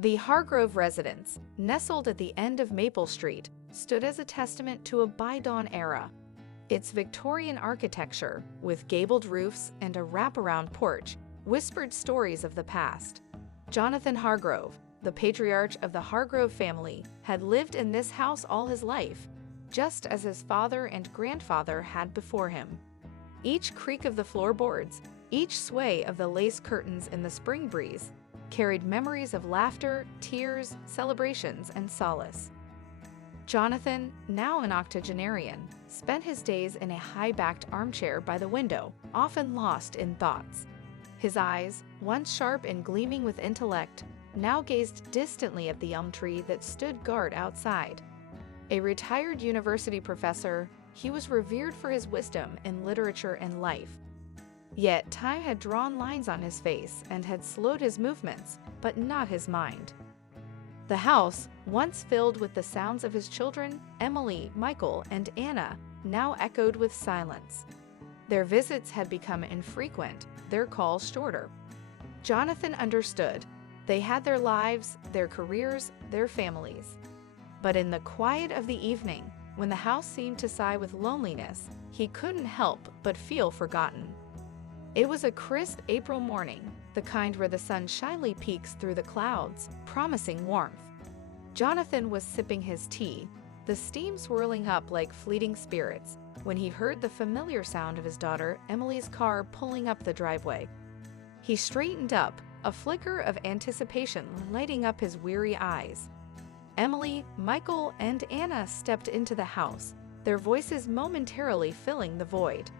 The Hargrove residence, nestled at the end of Maple Street, stood as a testament to a bygone era. Its Victorian architecture, with gabled roofs and a wraparound porch, whispered stories of the past. Jonathan Hargrove, the patriarch of the Hargrove family, had lived in this house all his life, just as his father and grandfather had before him. Each creak of the floorboards, each sway of the lace curtains in the spring breeze, carried memories of laughter, tears, celebrations, and solace. Jonathan, now an octogenarian, spent his days in a high-backed armchair by the window, often lost in thoughts. His eyes, once sharp and gleaming with intellect, now gazed distantly at the elm tree that stood guard outside. A retired university professor, he was revered for his wisdom in literature and life. Yet time had drawn lines on his face and had slowed his movements, but not his mind. The house, once filled with the sounds of his children, Emily, Michael, and Anna, now echoed with silence. Their visits had become infrequent, their calls shorter. Jonathan understood. They had their lives, their careers, their families. But in the quiet of the evening, when the house seemed to sigh with loneliness, he couldn't help but feel forgotten. It was a crisp April morning, the kind where the sun shyly peeks through the clouds, promising warmth. Jonathan was sipping his tea, the steam swirling up like fleeting spirits, when he heard the familiar sound of his daughter Emily's car pulling up the driveway. He straightened up, a flicker of anticipation lighting up his weary eyes. Emily, Michael, and Anna stepped into the house, their voices momentarily filling the void.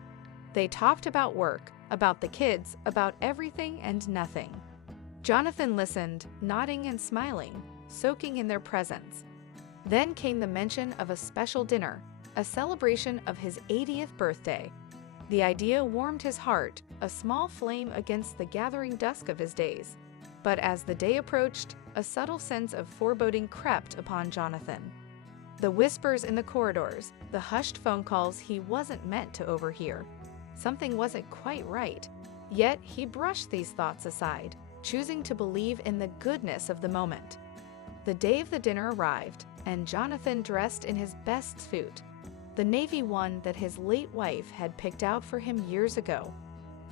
They talked about work, about the kids, about everything and nothing. Jonathan listened, nodding and smiling, soaking in their presence. Then came the mention of a special dinner, a celebration of his 80th birthday. The idea warmed his heart, a small flame against the gathering dusk of his days. But as the day approached, a subtle sense of foreboding crept upon Jonathan. The whispers in the corridors, the hushed phone calls he wasn't meant to overhear. Something wasn't quite right. Yet he brushed these thoughts aside, choosing to believe in the goodness of the moment. The day of the dinner arrived, and Jonathan dressed in his best suit, the navy one that his late wife had picked out for him years ago.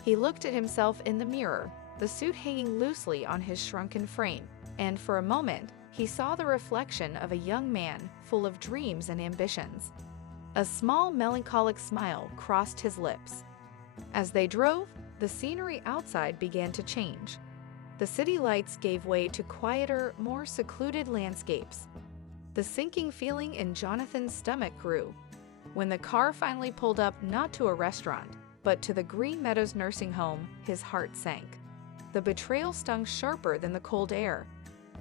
He looked at himself in the mirror, the suit hanging loosely on his shrunken frame, and for a moment he saw the reflection of a young man full of dreams and ambitions. A small melancholic smile crossed his lips. As they drove, the scenery outside began to change. The city lights gave way to quieter, more secluded landscapes. The sinking feeling in Jonathan's stomach grew. When the car finally pulled up not to a restaurant, but to the Green Meadows nursing home, his heart sank. The betrayal stung sharper than the cold air.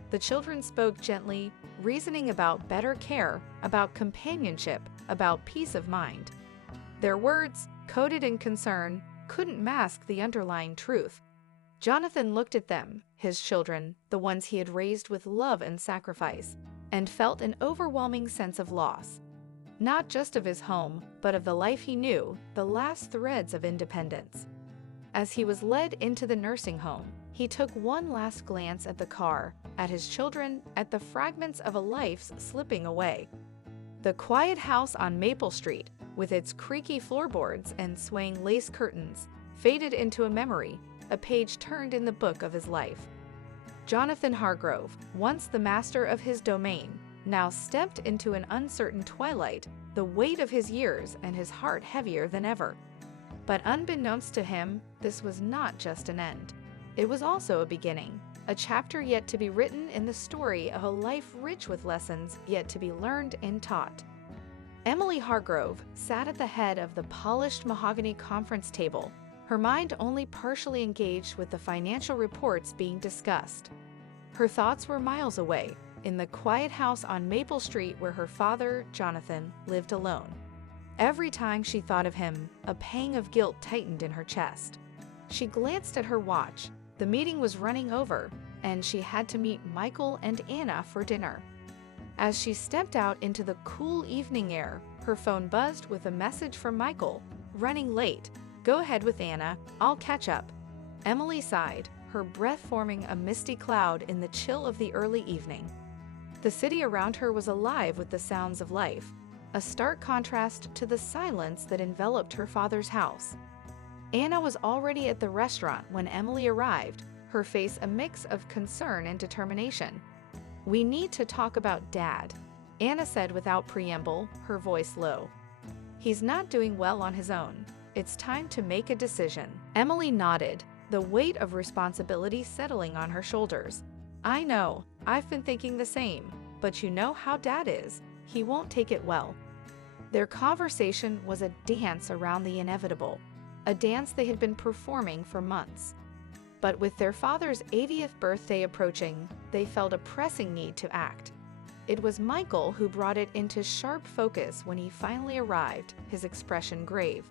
The children spoke gently, reasoning about better care, about companionship, about peace of mind. Their words, coded in concern, couldn't mask the underlying truth. Jonathan looked at them, his children, the ones he had raised with love and sacrifice, and felt an overwhelming sense of loss. Not just of his home, but of the life he knew, the last threads of independence. As he was led into the nursing home, he took one last glance at the car, at his children, at the fragments of a life slipping away. The quiet house on Maple Street, with its creaky floorboards and swaying lace curtains, faded into a memory, a page turned in the book of his life. Jonathan Hargrove, once the master of his domain, now stepped into an uncertain twilight, the weight of his years and his heart heavier than ever. But unbeknownst to him, this was not just an end. It was also a beginning, a chapter yet to be written in the story of a life rich with lessons yet to be learned and taught. Emily Hargrove sat at the head of the polished mahogany conference table, her mind only partially engaged with the financial reports being discussed. Her thoughts were miles away, in the quiet house on Maple Street where her father, Jonathan, lived alone. Every time she thought of him, a pang of guilt tightened in her chest. She glanced at her watch. The meeting was running over, and she had to meet Michael and Anna for dinner. As she stepped out into the cool evening air, her phone buzzed with a message from Michael. "Running late. Go ahead with Anna. I'll catch up." Emily sighed, her breath forming a misty cloud in the chill of the early evening. The city around her was alive with the sounds of life, a stark contrast to the silence that enveloped her father's house. Anna was already at the restaurant when Emily arrived, her face a mix of concern and determination. "We need to talk about Dad," Anna said without preamble, her voice low. "He's not doing well on his own. It's time to make a decision." Emily nodded, the weight of responsibility settling on her shoulders. "I know, I've been thinking the same, but you know how Dad is. He won't take it well." Their conversation was a dance around the inevitable, a dance they had been performing for months. But with their father's 80th birthday approaching, they felt a pressing need to act. It was Michael who brought it into sharp focus when he finally arrived, his expression grave.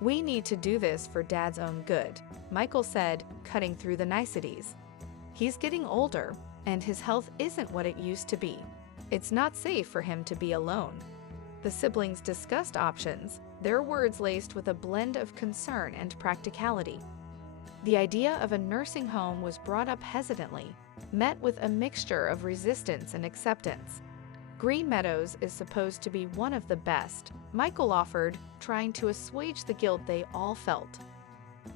"We need to do this for Dad's own good," Michael said, cutting through the niceties. "He's getting older, and his health isn't what it used to be. It's not safe for him to be alone." The siblings discussed options, their words laced with a blend of concern and practicality. The idea of a nursing home was brought up hesitantly, met with a mixture of resistance and acceptance. "Green Meadows is supposed to be one of the best," Michael offered, trying to assuage the guilt they all felt.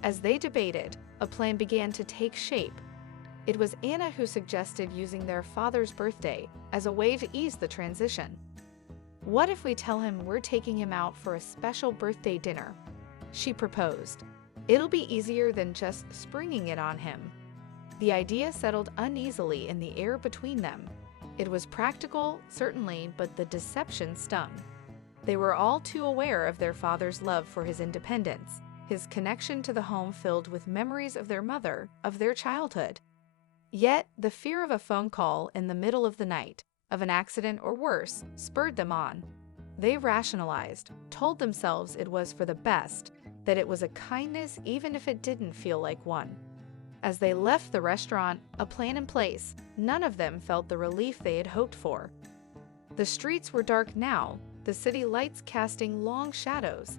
As they debated, a plan began to take shape. It was Anna who suggested using their father's birthday as a way to ease the transition. "What if we tell him we're taking him out for a special birthday dinner?" she proposed. "It'll be easier than just springing it on him." The idea settled uneasily in the air between them. It was practical, certainly, but the deception stung. They were all too aware of their father's love for his independence, his connection to the home filled with memories of their mother, of their childhood. Yet, the fear of a phone call in the middle of the night, of an accident or worse, spurred them on. They rationalized, told themselves it was for the best, that it was a kindness even if it didn't feel like one. As they left the restaurant, a plan in place, none of them felt the relief they had hoped for. The streets were dark now, the city lights casting long shadows.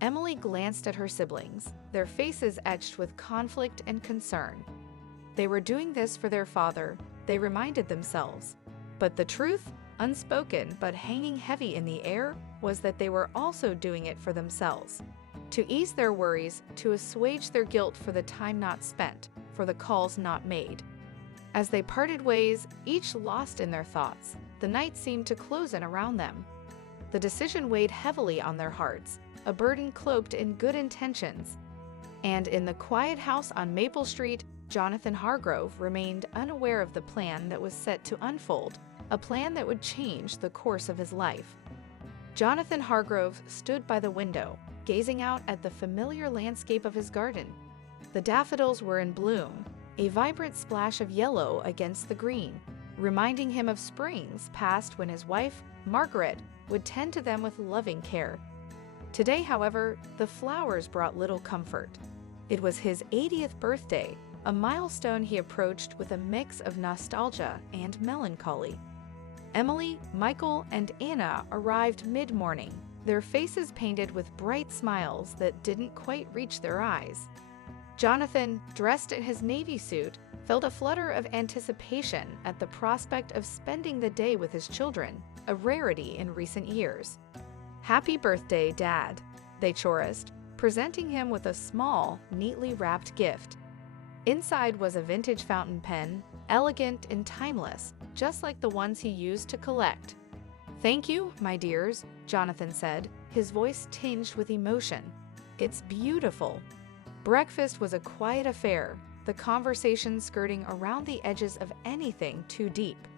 Emily glanced at her siblings, their faces etched with conflict and concern. They were doing this for their father, they reminded themselves. But the truth, unspoken but hanging heavy in the air, was that they were also doing it for themselves. To ease their worries, to assuage their guilt for the time not spent, for the calls not made. As they parted ways, each lost in their thoughts, the night seemed to close in around them. The decision weighed heavily on their hearts, a burden cloaked in good intentions. And in the quiet house on Maple Street, Jonathan Hargrove remained unaware of the plan that was set to unfold, a plan that would change the course of his life. Jonathan Hargrove stood by the window, gazing out at the familiar landscape of his garden. The daffodils were in bloom, a vibrant splash of yellow against the green, reminding him of springs past when his wife, Margaret, would tend to them with loving care. Today, however, the flowers brought little comfort. It was his 80th birthday, a milestone he approached with a mix of nostalgia and melancholy. Emily, Michael, and Anna arrived mid-morning, their faces painted with bright smiles that didn't quite reach their eyes. Jonathan, dressed in his navy suit, felt a flutter of anticipation at the prospect of spending the day with his children, a rarity in recent years. "Happy birthday, Dad," they chorused, presenting him with a small, neatly wrapped gift. Inside was a vintage fountain pen, elegant and timeless, just like the ones he used to collect. "Thank you, my dears," Jonathan said, his voice tinged with emotion. "It's beautiful." Breakfast was a quiet affair, the conversation skirting around the edges of anything too deep.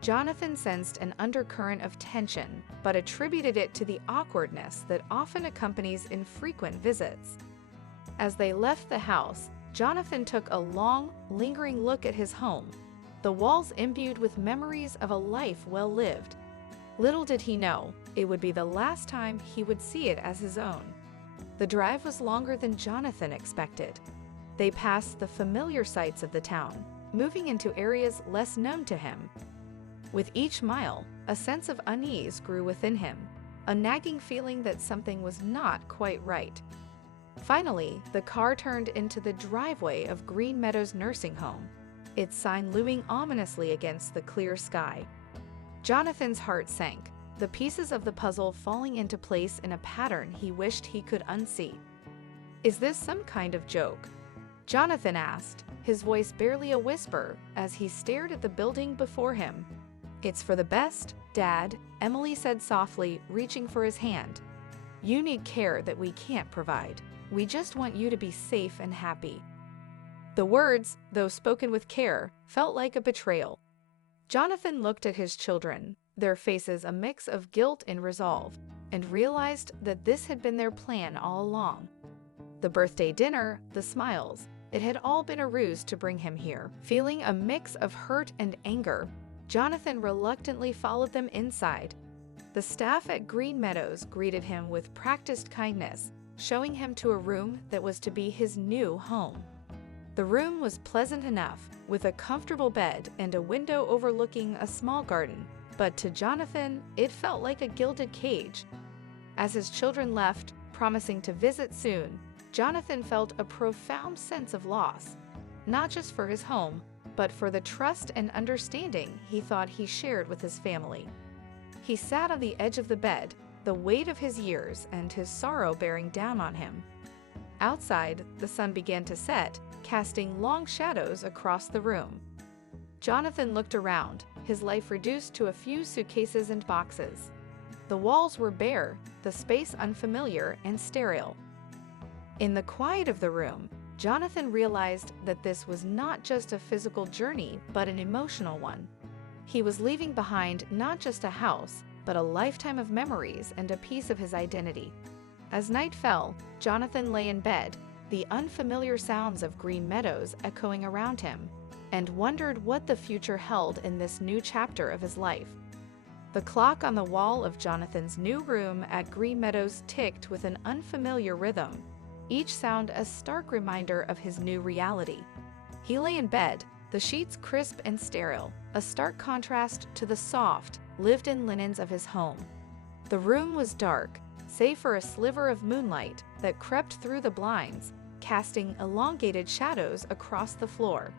Jonathan sensed an undercurrent of tension, but attributed it to the awkwardness that often accompanies infrequent visits. As they left the house, Jonathan took a long, lingering look at his home, the walls imbued with memories of a life well lived. Little did he know, it would be the last time he would see it as his own. The drive was longer than Jonathan expected. They passed the familiar sights of the town, moving into areas less known to him. With each mile, a sense of unease grew within him, a nagging feeling that something was not quite right. Finally, the car turned into the driveway of Green Meadows Nursing Home, its sign looming ominously against the clear sky. Jonathan's heart sank, the pieces of the puzzle falling into place in a pattern he wished he could unsee. "Is this some kind of joke?" Jonathan asked, his voice barely a whisper as he stared at the building before him. "It's for the best, Dad," Emily said softly, reaching for his hand. "You need care that we can't provide. We just want you to be safe and happy." The words, though spoken with care, felt like a betrayal. Jonathan looked at his children, their faces a mix of guilt and resolve, and realized that this had been their plan all along. The birthday dinner, the smiles, it had all been a ruse to bring him here. Feeling a mix of hurt and anger, Jonathan reluctantly followed them inside. The staff at Green Meadows greeted him with practiced kindness, showing him to a room that was to be his new home. The room was pleasant enough, with a comfortable bed and a window overlooking a small garden, but to Jonathan, it felt like a gilded cage. As his children left, promising to visit soon, Jonathan felt a profound sense of loss, not just for his home, but for the trust and understanding he thought he shared with his family. He sat on the edge of the bed, the weight of his years and his sorrow bearing down on him. Outside, the sun began to set, casting long shadows across the room. Jonathan looked around, his life reduced to a few suitcases and boxes. The walls were bare, the space unfamiliar and sterile. In the quiet of the room, Jonathan realized that this was not just a physical journey, but an emotional one. He was leaving behind not just a house, but a lifetime of memories and a piece of his identity. As night fell, Jonathan lay in bed, the unfamiliar sounds of Green Meadows echoing around him, and wondered what the future held in this new chapter of his life. The clock on the wall of Jonathan's new room at Green Meadows ticked with an unfamiliar rhythm, each sound a stark reminder of his new reality. He lay in bed, the sheets crisp and sterile, a stark contrast to the soft, lived-in linens of his home. The room was dark, save for a sliver of moonlight that crept through the blinds, casting elongated shadows across the floor.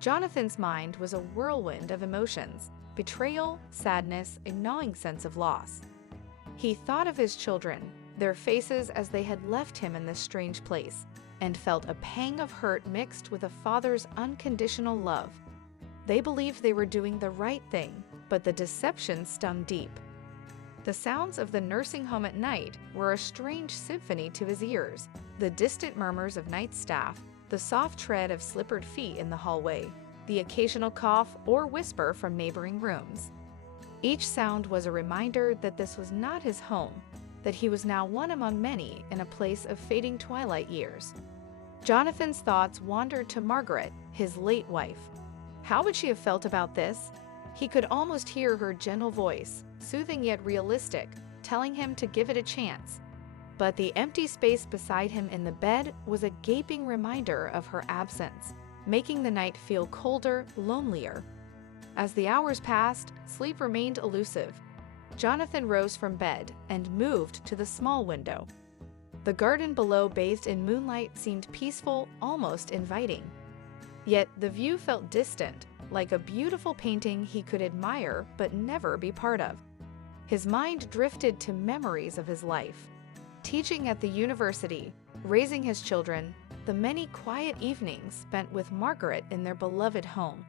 Jonathan's mind was a whirlwind of emotions, betrayal, sadness, a gnawing sense of loss. He thought of his children, their faces as they had left him in this strange place, and felt a pang of hurt mixed with a father's unconditional love. They believed they were doing the right thing, but the deception stung deep. The sounds of the nursing home at night were a strange symphony to his ears, the distant murmurs of night staff, the soft tread of slippered feet in the hallway, the occasional cough or whisper from neighboring rooms. Each sound was a reminder that this was not his home, that he was now one among many in a place of fading twilight years. Jonathan's thoughts wandered to Margaret, his late wife. How would she have felt about this? He could almost hear her gentle voice, soothing yet realistic, telling him to give it a chance. But the empty space beside him in the bed was a gaping reminder of her absence, making the night feel colder, lonelier. As the hours passed, sleep remained elusive. Jonathan rose from bed and moved to the small window. The garden below, bathed in moonlight, seemed peaceful, almost inviting. Yet the view felt distant, like a beautiful painting he could admire but never be part of. His mind drifted to memories of his life. Teaching at the university, raising his children, the many quiet evenings spent with Margaret in their beloved home.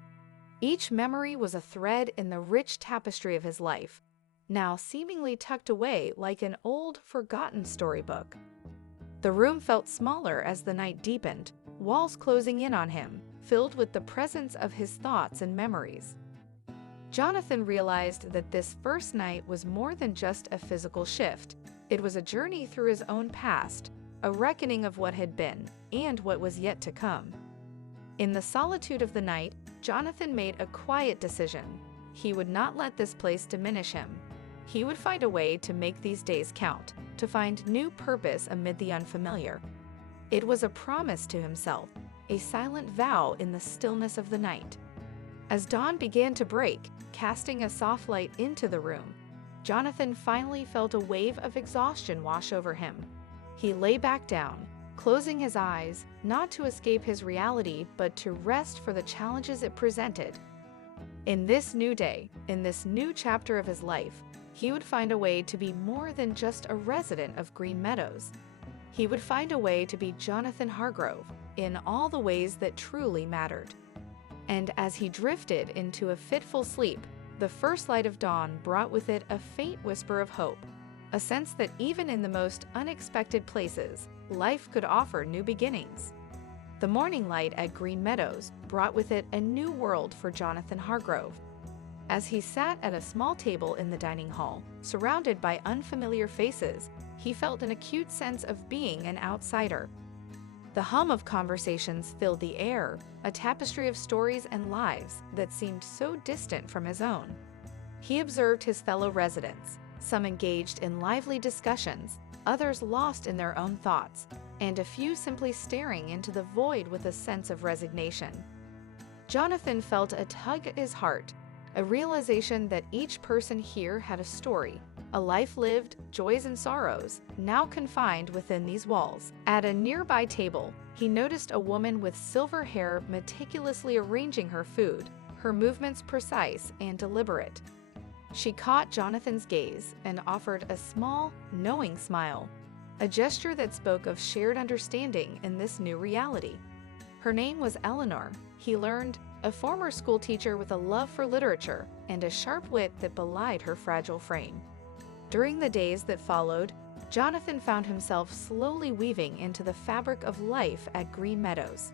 Each memory was a thread in the rich tapestry of his life, now seemingly tucked away like an old, forgotten storybook. The room felt smaller as the night deepened, walls closing in on him, filled with the presence of his thoughts and memories. Jonathan realized that this first night was more than just a physical shift. It was a journey through his own past, a reckoning of what had been and what was yet to come. In the solitude of the night, Jonathan made a quiet decision. He would not let this place diminish him. He would find a way to make these days count, to find new purpose amid the unfamiliar. It was a promise to himself, a silent vow in the stillness of the night. As dawn began to break, casting a soft light into the room, Jonathan finally felt a wave of exhaustion wash over him. He lay back down, closing his eyes, not to escape his reality, but to rest for the challenges it presented. In this new day, in this new chapter of his life, he would find a way to be more than just a resident of Green Meadows. He would find a way to be Jonathan Hargrove in all the ways that truly mattered. And as he drifted into a fitful sleep, the first light of dawn brought with it a faint whisper of hope, a sense that even in the most unexpected places, life could offer new beginnings. The morning light at Green Meadows brought with it a new world for Jonathan Hargrove. As he sat at a small table in the dining hall, surrounded by unfamiliar faces, he felt an acute sense of being an outsider. The hum of conversations filled the air, a tapestry of stories and lives that seemed so distant from his own. He observed his fellow residents, some engaged in lively discussions, others lost in their own thoughts, and a few simply staring into the void with a sense of resignation. Jonathan felt a tug at his heart, a realization that each person here had a story, a life lived, joys and sorrows, now confined within these walls. At a nearby table, he noticed a woman with silver hair meticulously arranging her food, her movements precise and deliberate. She caught Jonathan's gaze and offered a small, knowing smile, a gesture that spoke of shared understanding in this new reality. Her name was Eleanor, he learned, a former school teacher with a love for literature and a sharp wit that belied her fragile frame. During the days that followed, Jonathan found himself slowly weaving into the fabric of life at Green Meadows.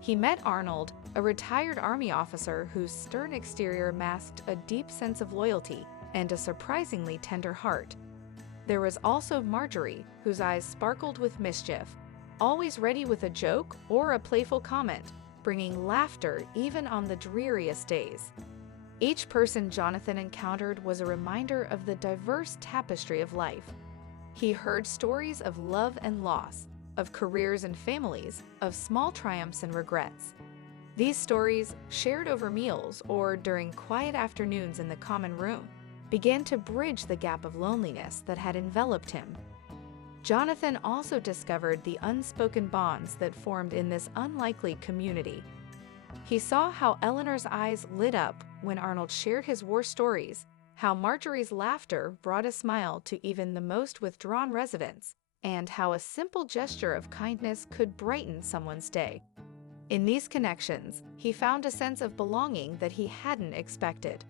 He met Arnold, a retired Army officer whose stern exterior masked a deep sense of loyalty and a surprisingly tender heart. There was also Marjorie, whose eyes sparkled with mischief, always ready with a joke or a playful comment, bringing laughter even on the dreariest days. Each person Jonathan encountered was a reminder of the diverse tapestry of life. He heard stories of love and loss, of careers and families, of small triumphs and regrets. These stories, shared over meals or during quiet afternoons in the common room, began to bridge the gap of loneliness that had enveloped him. Jonathan also discovered the unspoken bonds that formed in this unlikely community. He saw how Eleanor's eyes lit up when Arnold shared his war stories, how Marjorie's laughter brought a smile to even the most withdrawn residents, and how a simple gesture of kindness could brighten someone's day. In these connections, he found a sense of belonging that he hadn't expected.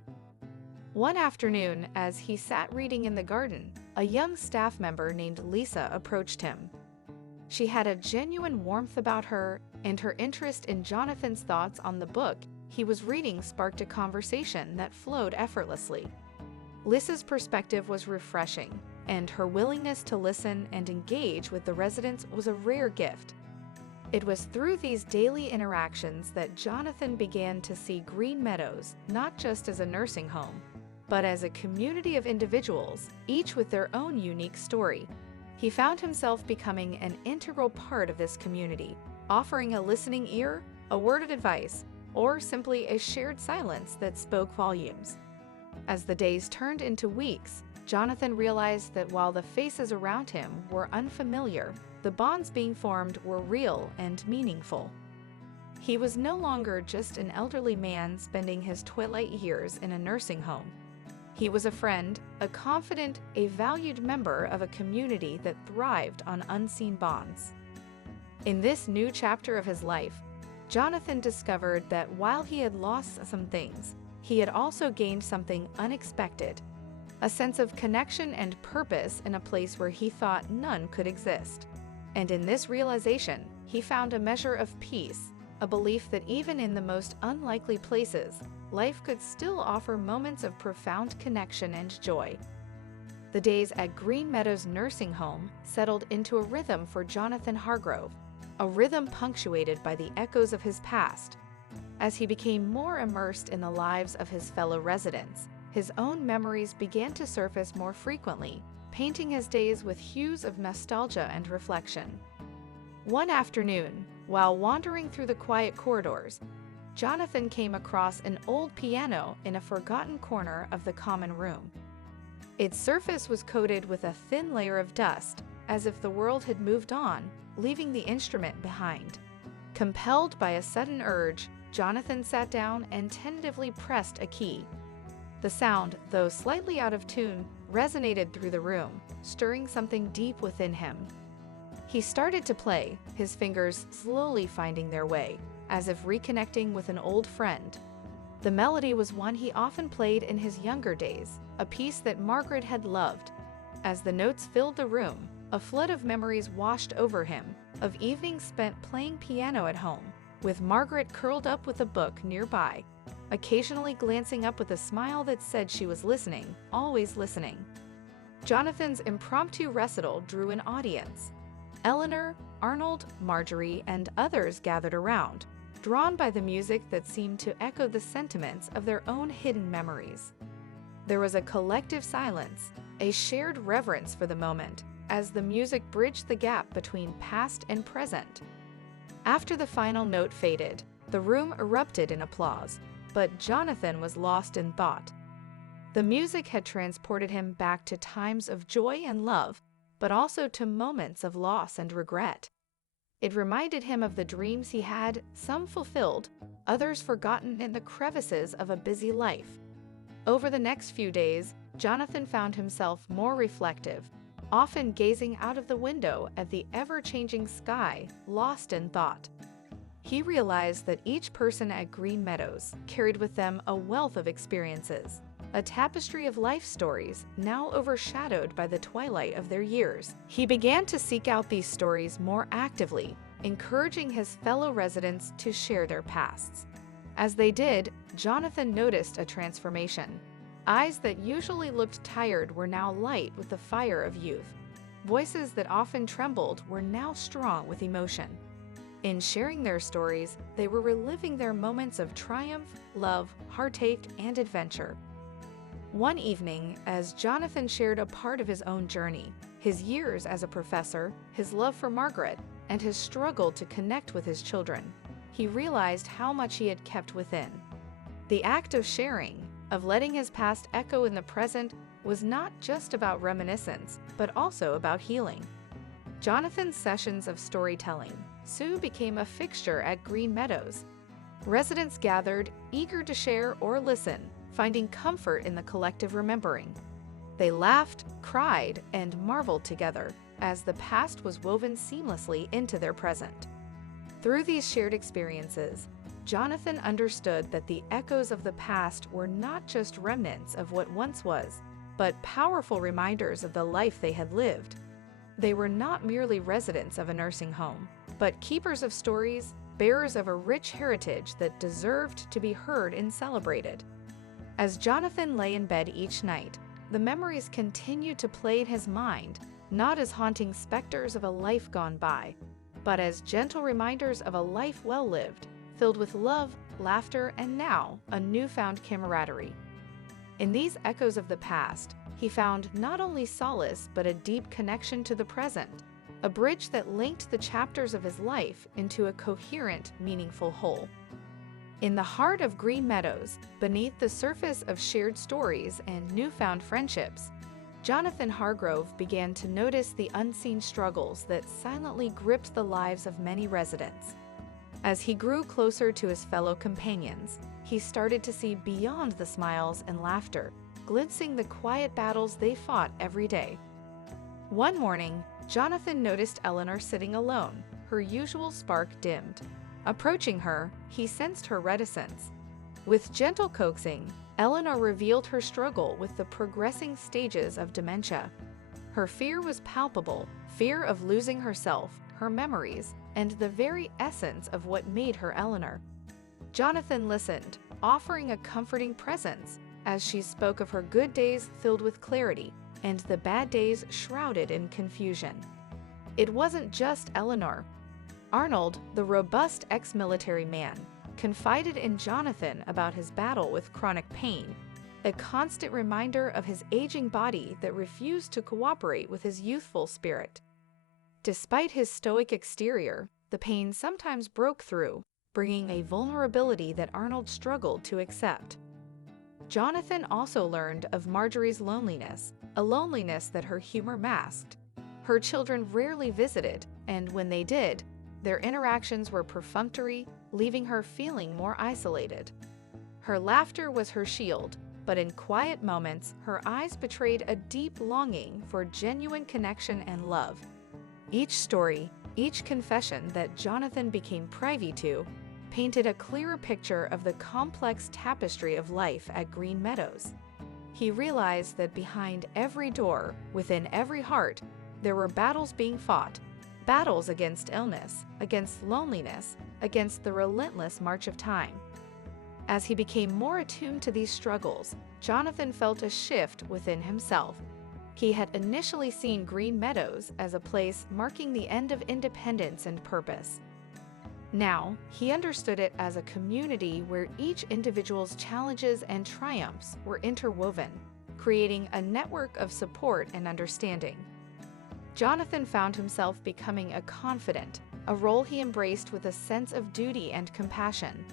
One afternoon, as he sat reading in the garden, a young staff member named Lisa approached him. She had a genuine warmth about her, and her interest in Jonathan's thoughts on the book he was reading sparked a conversation that flowed effortlessly. Lisa's perspective was refreshing, and her willingness to listen and engage with the residents was a rare gift. It was through these daily interactions that Jonathan began to see Green Meadows not just as a nursing home, but as a community of individuals, each with their own unique story. He found himself becoming an integral part of this community, offering a listening ear, a word of advice, or simply a shared silence that spoke volumes. As the days turned into weeks, Jonathan realized that while the faces around him were unfamiliar, the bonds being formed were real and meaningful. He was no longer just an elderly man spending his twilight years in a nursing home. He was a friend, a confidant, a valued member of a community that thrived on unseen bonds. In this new chapter of his life, Jonathan discovered that while he had lost some things, he had also gained something unexpected, a sense of connection and purpose in a place where he thought none could exist. And in this realization, he found a measure of peace, a belief that even in the most unlikely places, life could still offer moments of profound connection and joy. The days at Green Meadows Nursing Home settled into a rhythm for Jonathan Hargrove, a rhythm punctuated by the echoes of his past. As he became more immersed in the lives of his fellow residents, his own memories began to surface more frequently, painting his days with hues of nostalgia and reflection. One afternoon, while wandering through the quiet corridors, Jonathan came across an old piano in a forgotten corner of the common room. Its surface was coated with a thin layer of dust, as if the world had moved on, leaving the instrument behind. Compelled by a sudden urge, Jonathan sat down and tentatively pressed a key. The sound, though slightly out of tune, resonated through the room, stirring something deep within him. He started to play, his fingers slowly finding their way, as if reconnecting with an old friend. The melody was one he often played in his younger days, a piece that Margaret had loved. As the notes filled the room, a flood of memories washed over him, of evenings spent playing piano at home, with Margaret curled up with a book nearby, occasionally glancing up with a smile that said she was listening, always listening. Jonathan's impromptu recital drew an audience. Eleanor, Arnold, Marjorie, and others gathered around, drawn by the music that seemed to echo the sentiments of their own hidden memories. There was a collective silence, a shared reverence for the moment, as the music bridged the gap between past and present. After the final note faded, the room erupted in applause, but Jonathan was lost in thought. The music had transported him back to times of joy and love, but also to moments of loss and regret. It reminded him of the dreams he had, some fulfilled, others forgotten in the crevices of a busy life. Over the next few days, Jonathan found himself more reflective, often gazing out of the window at the ever-changing sky, lost in thought. He realized that each person at Green Meadows carried with them a wealth of experiences, a tapestry of life stories now overshadowed by the twilight of their years. He began to seek out these stories more actively, encouraging his fellow residents to share their pasts. As they did, Jonathan noticed a transformation. Eyes that usually looked tired were now light with the fire of youth. Voices that often trembled were now strong with emotion. In sharing their stories, they were reliving their moments of triumph, love, heartache, and adventure. One evening, as Jonathan shared a part of his own journey, his years as a professor, his love for Margaret, and his struggle to connect with his children, he realized how much he had kept within. The act of sharing, of letting his past echo in the present, was not just about reminiscence, but also about healing. Jonathan's sessions of storytelling soon became a fixture at Green Meadows. Residents gathered, eager to share or listen, finding comfort in the collective remembering. They laughed, cried, and marveled together as the past was woven seamlessly into their present. Through these shared experiences, Jonathan understood that the echoes of the past were not just remnants of what once was, but powerful reminders of the life they had lived. They were not merely residents of a nursing home, but keepers of stories, bearers of a rich heritage that deserved to be heard and celebrated. As Jonathan lay in bed each night, the memories continued to play in his mind, not as haunting specters of a life gone by, but as gentle reminders of a life well lived, filled with love, laughter, and now a newfound camaraderie. In these echoes of the past, he found not only solace but a deep connection to the present, a bridge that linked the chapters of his life into a coherent, meaningful whole. In the heart of Green Meadows, beneath the surface of shared stories and newfound friendships, Jonathan Hargrove began to notice the unseen struggles that silently gripped the lives of many residents. As he grew closer to his fellow companions, he started to see beyond the smiles and laughter, glimpsing the quiet battles they fought every day. One morning, Jonathan noticed Eleanor sitting alone, her usual spark dimmed. Approaching her, he sensed her reticence. With gentle coaxing, Eleanor revealed her struggle with the progressing stages of dementia. Her fear was palpable, fear of losing herself, her memories, and the very essence of what made her Eleanor. Jonathan listened, offering a comforting presence, as she spoke of her good days filled with clarity and the bad days shrouded in confusion. It wasn't just Eleanor. Arnold, the robust ex-military man, confided in Jonathan about his battle with chronic pain, a constant reminder of his aging body that refused to cooperate with his youthful spirit. Despite his stoic exterior, the pain sometimes broke through, bringing a vulnerability that Arnold struggled to accept. Jonathan also learned of Marjorie's loneliness, a loneliness that her humor masked. Her children rarely visited, and when they did, their interactions were perfunctory, leaving her feeling more isolated. Her laughter was her shield, but in quiet moments, her eyes betrayed a deep longing for genuine connection and love. Each story, each confession that Jonathan became privy to, painted a clearer picture of the complex tapestry of life at Green Meadows. He realized that behind every door, within every heart, there were battles being fought, battles against illness, against loneliness, against the relentless march of time. As he became more attuned to these struggles, Jonathan felt a shift within himself. He had initially seen Green Meadows as a place marking the end of independence and purpose. Now, he understood it as a community where each individual's challenges and triumphs were interwoven, creating a network of support and understanding. Jonathan found himself becoming a confidant, a role he embraced with a sense of duty and compassion.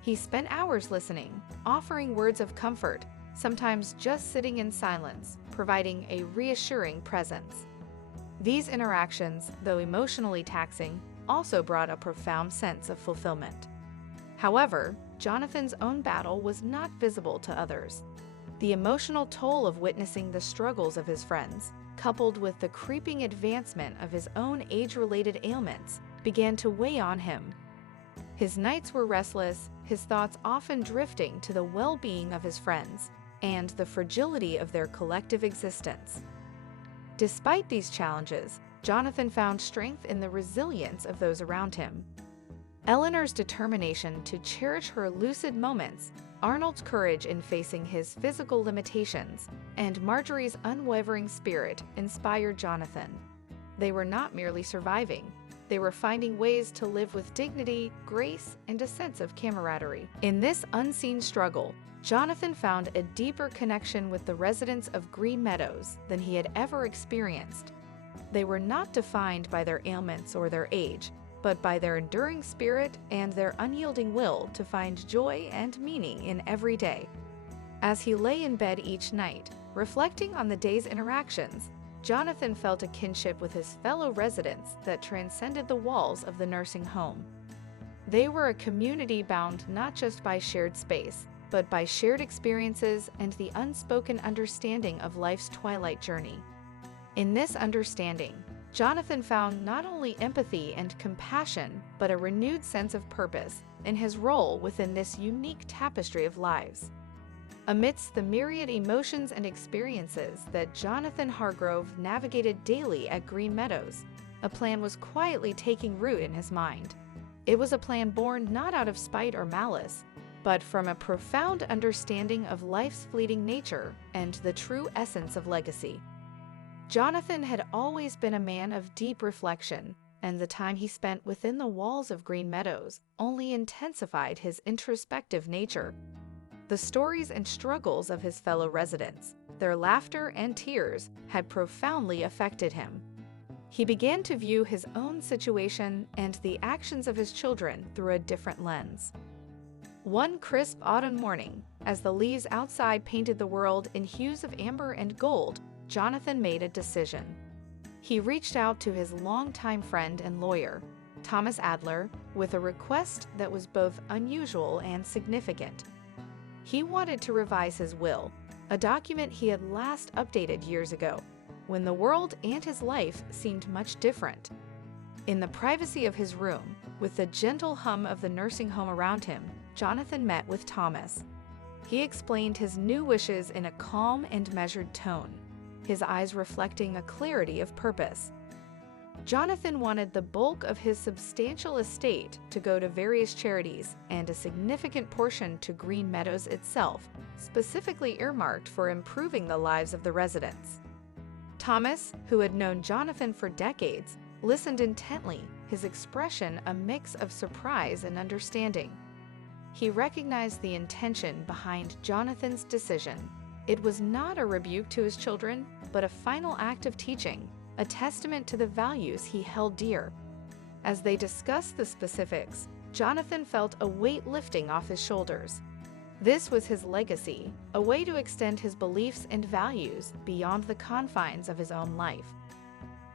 He spent hours listening, offering words of comfort, sometimes just sitting in silence, providing a reassuring presence. These interactions, though emotionally taxing, also brought a profound sense of fulfillment. However, Jonathan's own battle was not visible to others. The emotional toll of witnessing the struggles of his friends, coupled with the creeping advancement of his own age-related ailments, began to weigh on him. His nights were restless, his thoughts often drifting to the well-being of his friends and the fragility of their collective existence. Despite these challenges, Jonathan found strength in the resilience of those around him. Eleanor's determination to cherish her lucid moments, Arnold's courage in facing his physical limitations, and Marjorie's unwavering spirit inspired Jonathan. They were not merely surviving. They were finding ways to live with dignity, grace, and a sense of camaraderie. In this unseen struggle, Jonathan found a deeper connection with the residents of Green Meadows than he had ever experienced. They were not defined by their ailments or their age, but by their enduring spirit and their unyielding will to find joy and meaning in every day. As he lay in bed each night, reflecting on the day's interactions, Jonathan felt a kinship with his fellow residents that transcended the walls of the nursing home. They were a community bound not just by shared space, but by shared experiences and the unspoken understanding of life's twilight journey. In this understanding, Jonathan found not only empathy and compassion, but a renewed sense of purpose in his role within this unique tapestry of lives. Amidst the myriad emotions and experiences that Jonathan Hargrove navigated daily at Green Meadows, a plan was quietly taking root in his mind. It was a plan born not out of spite or malice, but from a profound understanding of life's fleeting nature and the true essence of legacy. Jonathan had always been a man of deep reflection, and the time he spent within the walls of Green Meadows only intensified his introspective nature. The stories and struggles of his fellow residents, their laughter and tears, had profoundly affected him. He began to view his own situation and the actions of his children through a different lens. One crisp autumn morning, as the leaves outside painted the world in hues of amber and gold, Jonathan made a decision. He reached out to his longtime friend and lawyer, Thomas Adler, with a request that was both unusual and significant. He wanted to revise his will, a document he had last updated years ago, when the world and his life seemed much different. In the privacy of his room, with the gentle hum of the nursing home around him, Jonathan met with Thomas. He explained his new wishes in a calm and measured tone, his eyes reflecting a clarity of purpose. Jonathan wanted the bulk of his substantial estate to go to various charities and a significant portion to Green Meadows itself, specifically earmarked for improving the lives of the residents. Thomas, who had known Jonathan for decades, listened intently, his expression a mix of surprise and understanding. He recognized the intention behind Jonathan's decision. It was not a rebuke to his children, but a final act of teaching, a testament to the values he held dear. As they discussed the specifics, Jonathan felt a weight lifting off his shoulders. This was his legacy, a way to extend his beliefs and values beyond the confines of his own life.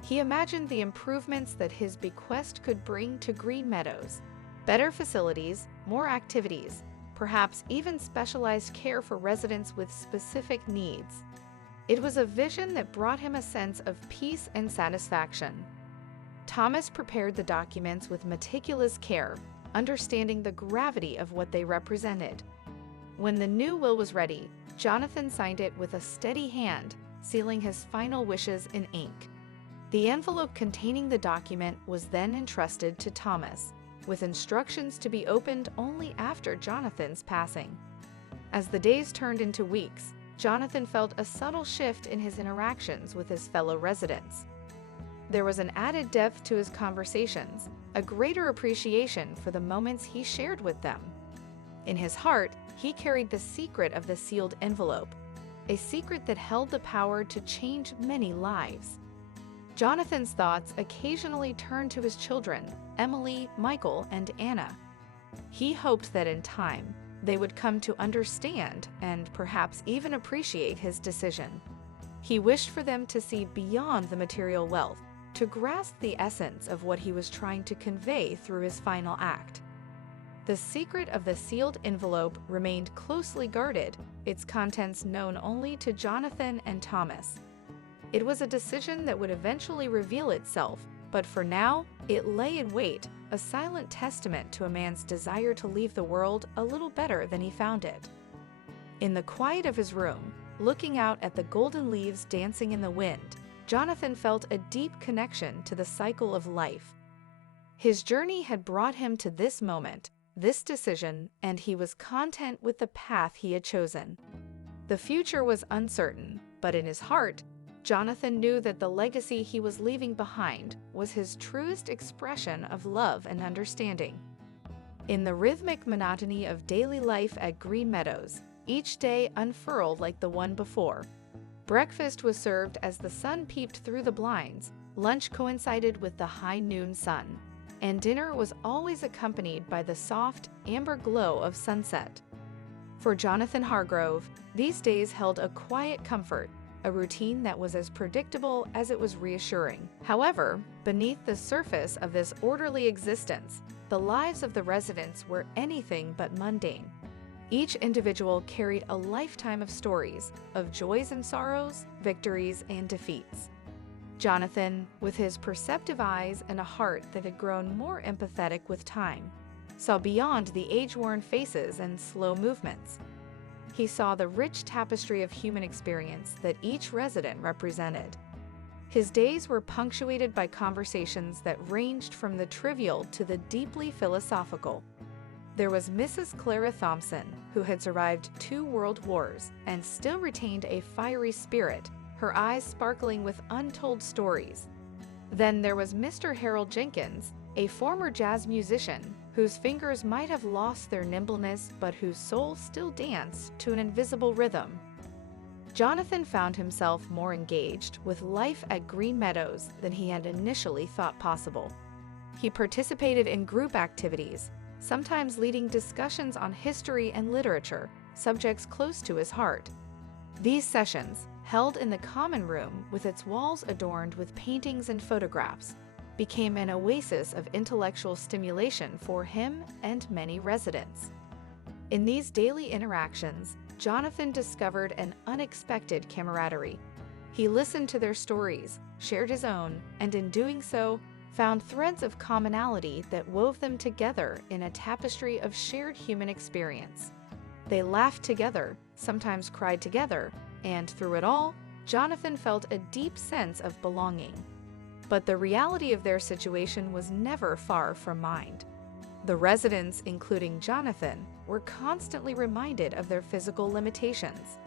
He imagined the improvements that his bequest could bring to Green Meadows: better facilities, more activities, perhaps even specialized care for residents with specific needs. It was a vision that brought him a sense of peace and satisfaction. Thomas prepared the documents with meticulous care, understanding the gravity of what they represented. When the new will was ready, Jonathan signed it with a steady hand, sealing his final wishes in ink. The envelope containing the document was then entrusted to Thomas, with instructions to be opened only after Jonathan's passing. As the days turned into weeks, Jonathan felt a subtle shift in his interactions with his fellow residents. There was an added depth to his conversations, a greater appreciation for the moments he shared with them. In his heart, he carried the secret of the sealed envelope, a secret that held the power to change many lives. Jonathan's thoughts occasionally turned to his children, Emily, Michael, and Anna. He hoped that in time, they would come to understand and perhaps even appreciate his decision. He wished for them to see beyond the material wealth, to grasp the essence of what he was trying to convey through his final act. The secret of the sealed envelope remained closely guarded, its contents known only to Jonathan and Thomas. It was a decision that would eventually reveal itself, but for now, it lay in wait, a silent testament to a man's desire to leave the world a little better than he found it. In the quiet of his room, looking out at the golden leaves dancing in the wind, Jonathan felt a deep connection to the cycle of life. His journey had brought him to this moment, this decision, and he was content with the path he had chosen. The future was uncertain, but in his heart, Jonathan knew that the legacy he was leaving behind was his truest expression of love and understanding. In the rhythmic monotony of daily life at Green Meadows, each day unfurled like the one before. Breakfast was served as the sun peeped through the blinds, lunch coincided with the high noon sun, and dinner was always accompanied by the soft, amber glow of sunset. For Jonathan Hargrove, these days held a quiet comfort, a routine that was as predictable as it was reassuring. However, beneath the surface of this orderly existence, the lives of the residents were anything but mundane. Each individual carried a lifetime of stories, of joys and sorrows, victories and defeats. Jonathan, with his perceptive eyes and a heart that had grown more empathetic with time, saw beyond the age-worn faces and slow movements. He saw the rich tapestry of human experience that each resident represented. His days were punctuated by conversations that ranged from the trivial to the deeply philosophical. There was Mrs. Clara Thompson, who had survived 2 world wars and still retained a fiery spirit, her eyes sparkling with untold stories. Then there was Mr. Harold Jenkins, a former jazz musician whose fingers might have lost their nimbleness but whose soul still danced to an invisible rhythm. Jonathan found himself more engaged with life at Green Meadows than he had initially thought possible. He participated in group activities, sometimes leading discussions on history and literature, subjects close to his heart. These sessions, held in the common room with its walls adorned with paintings and photographs, became an oasis of intellectual stimulation for him and many residents. In these daily interactions, Jonathan discovered an unexpected camaraderie. He listened to their stories, shared his own, and in doing so, found threads of commonality that wove them together in a tapestry of shared human experience. They laughed together, sometimes cried together, and through it all, Jonathan felt a deep sense of belonging. But the reality of their situation was never far from mind. The residents, including Jonathan, were constantly reminded of their physical limitations.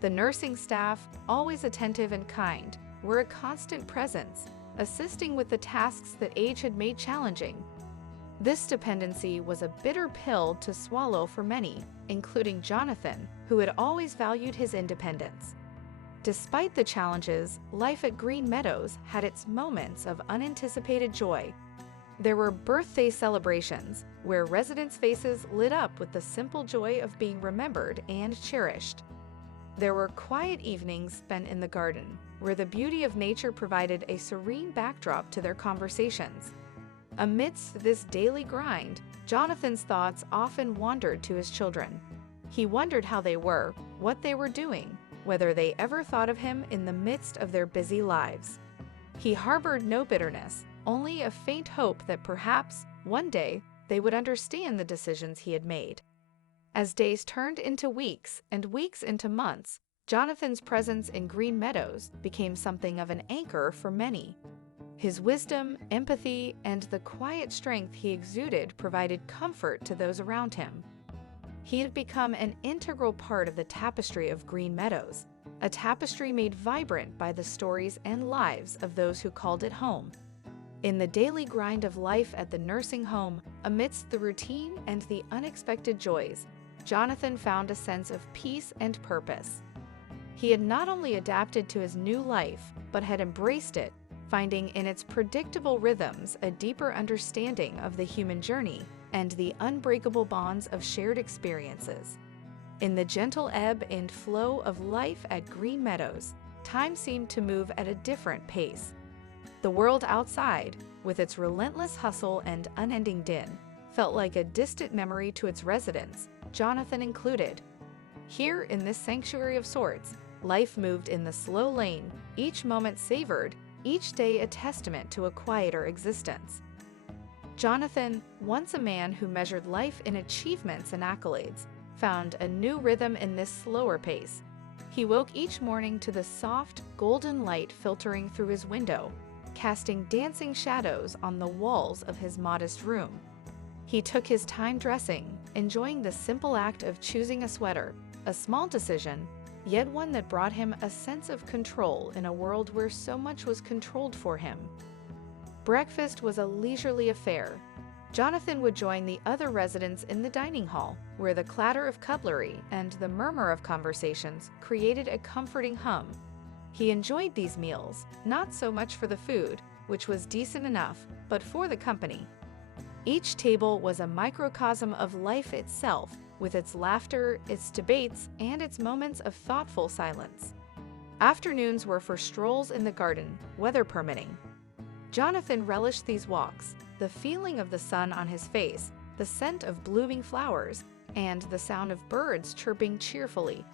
The nursing staff, always attentive and kind, were a constant presence, assisting with the tasks that age had made challenging. This dependency was a bitter pill to swallow for many, including Jonathan, who had always valued his independence. Despite the challenges, life at Green Meadows had its moments of unanticipated joy. There were birthday celebrations, where residents' faces lit up with the simple joy of being remembered and cherished. There were quiet evenings spent in the garden, where the beauty of nature provided a serene backdrop to their conversations. Amidst this daily grind, Jonathan's thoughts often wandered to his children. He wondered how they were, what they were doing, whether they ever thought of him in the midst of their busy lives. He harbored no bitterness, only a faint hope that perhaps, one day, they would understand the decisions he had made. As days turned into weeks and weeks into months, Jonathan's presence in Green Meadows became something of an anchor for many. His wisdom, empathy, and the quiet strength he exuded provided comfort to those around him. He had become an integral part of the tapestry of Green Meadows, a tapestry made vibrant by the stories and lives of those who called it home. In the daily grind of life at the nursing home, amidst the routine and the unexpected joys, Jonathan found a sense of peace and purpose. He had not only adapted to his new life, but had embraced it, finding in its predictable rhythms a deeper understanding of the human journey and the unbreakable bonds of shared experiences. In the gentle ebb and flow of life at Green Meadows, time seemed to move at a different pace. The world outside, with its relentless hustle and unending din, felt like a distant memory to its residents, Jonathan included. Here, in this sanctuary of sorts, life moved in the slow lane, each moment savored, each day a testament to a quieter existence. Jonathan, once a man who measured life in achievements and accolades, found a new rhythm in this slower pace. He woke each morning to the soft, golden light filtering through his window, casting dancing shadows on the walls of his modest room. He took his time dressing, enjoying the simple act of choosing a sweater, a small decision, yet one that brought him a sense of control in a world where so much was controlled for him. Breakfast was a leisurely affair. Jonathan would join the other residents in the dining hall, where the clatter of cutlery and the murmur of conversations created a comforting hum. He enjoyed these meals, not so much for the food, which was decent enough, but for the company. Each table was a microcosm of life itself, with its laughter, its debates, and its moments of thoughtful silence. Afternoons were for strolls in the garden, weather permitting. Jonathan relished these walks, the feeling of the sun on his face, the scent of blooming flowers, and the sound of birds chirping cheerfully.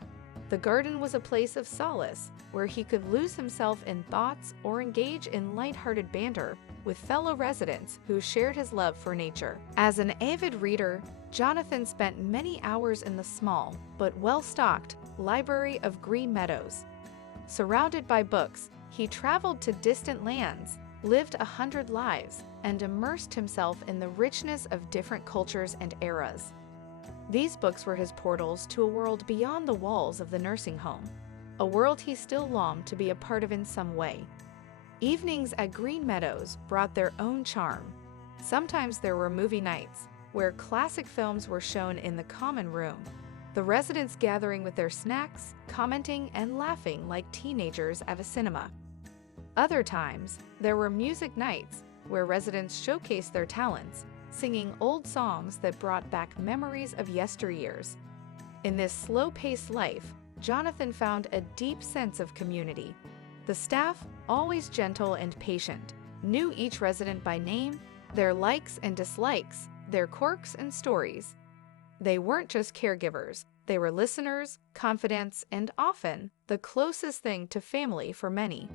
The garden was a place of solace, where he could lose himself in thoughts or engage in lighthearted banter with fellow residents who shared his love for nature. As an avid reader, Jonathan spent many hours in the small, but well-stocked, library of Green Meadows. Surrounded by books, he traveled to distant lands, lived 100 lives, and immersed himself in the richness of different cultures and eras. These books were his portals to a world beyond the walls of the nursing home, a world he still longed to be a part of in some way. Evenings at Green Meadows brought their own charm. Sometimes there were movie nights, where classic films were shown in the common room, the residents gathering with their snacks, commenting and laughing like teenagers at a cinema. Other times, there were music nights, where residents showcased their talents, singing old songs that brought back memories of yesteryears. In this slow-paced life, Jonathan found a deep sense of community. The staff, always gentle and patient, knew each resident by name, their likes and dislikes, their quirks and stories. They weren't just caregivers, they were listeners, confidants, and often the closest thing to family for many.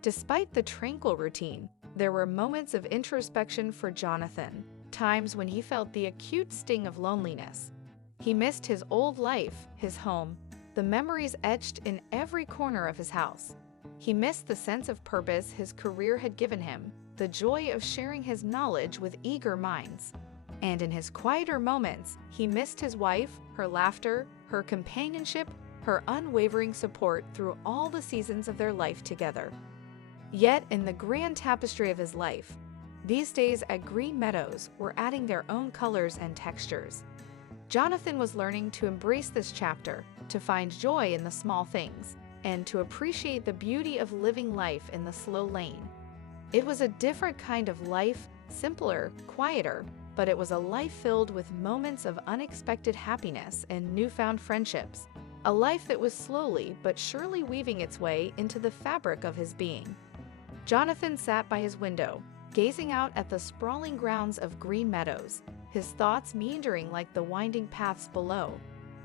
Despite the tranquil routine, there were moments of introspection for Jonathan, times when he felt the acute sting of loneliness. He missed his old life, his home, the memories etched in every corner of his house. He missed the sense of purpose his career had given him, the joy of sharing his knowledge with eager minds. And in his quieter moments, he missed his wife, her laughter, her companionship, her unwavering support through all the seasons of their life together. Yet, in the grand tapestry of his life, these days at Green Meadows were adding their own colors and textures. Jonathan was learning to embrace this chapter, to find joy in the small things, and to appreciate the beauty of living life in the slow lane. It was a different kind of life, simpler, quieter, but it was a life filled with moments of unexpected happiness and newfound friendships. a life that was slowly but surely weaving its way into the fabric of his being. Jonathan sat by his window, gazing out at the sprawling grounds of green meadows, his thoughts meandering like the winding paths below.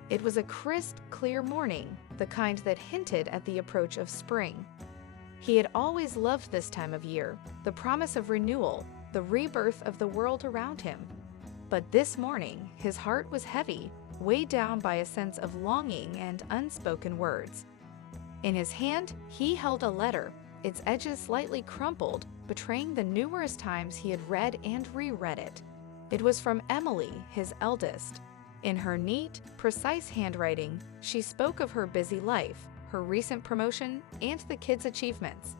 It was a crisp, clear morning, the kind that hinted at the approach of spring. He had always loved this time of year, the promise of renewal, the rebirth of the world around him. But this morning, his heart was heavy, weighed down by a sense of longing and unspoken words. In his hand, he held a letter, its edges slightly crumpled, betraying the numerous times he had read and reread it. It was from Emily, his eldest. In her neat, precise handwriting, she spoke of her busy life, her recent promotion, and the kids' achievements.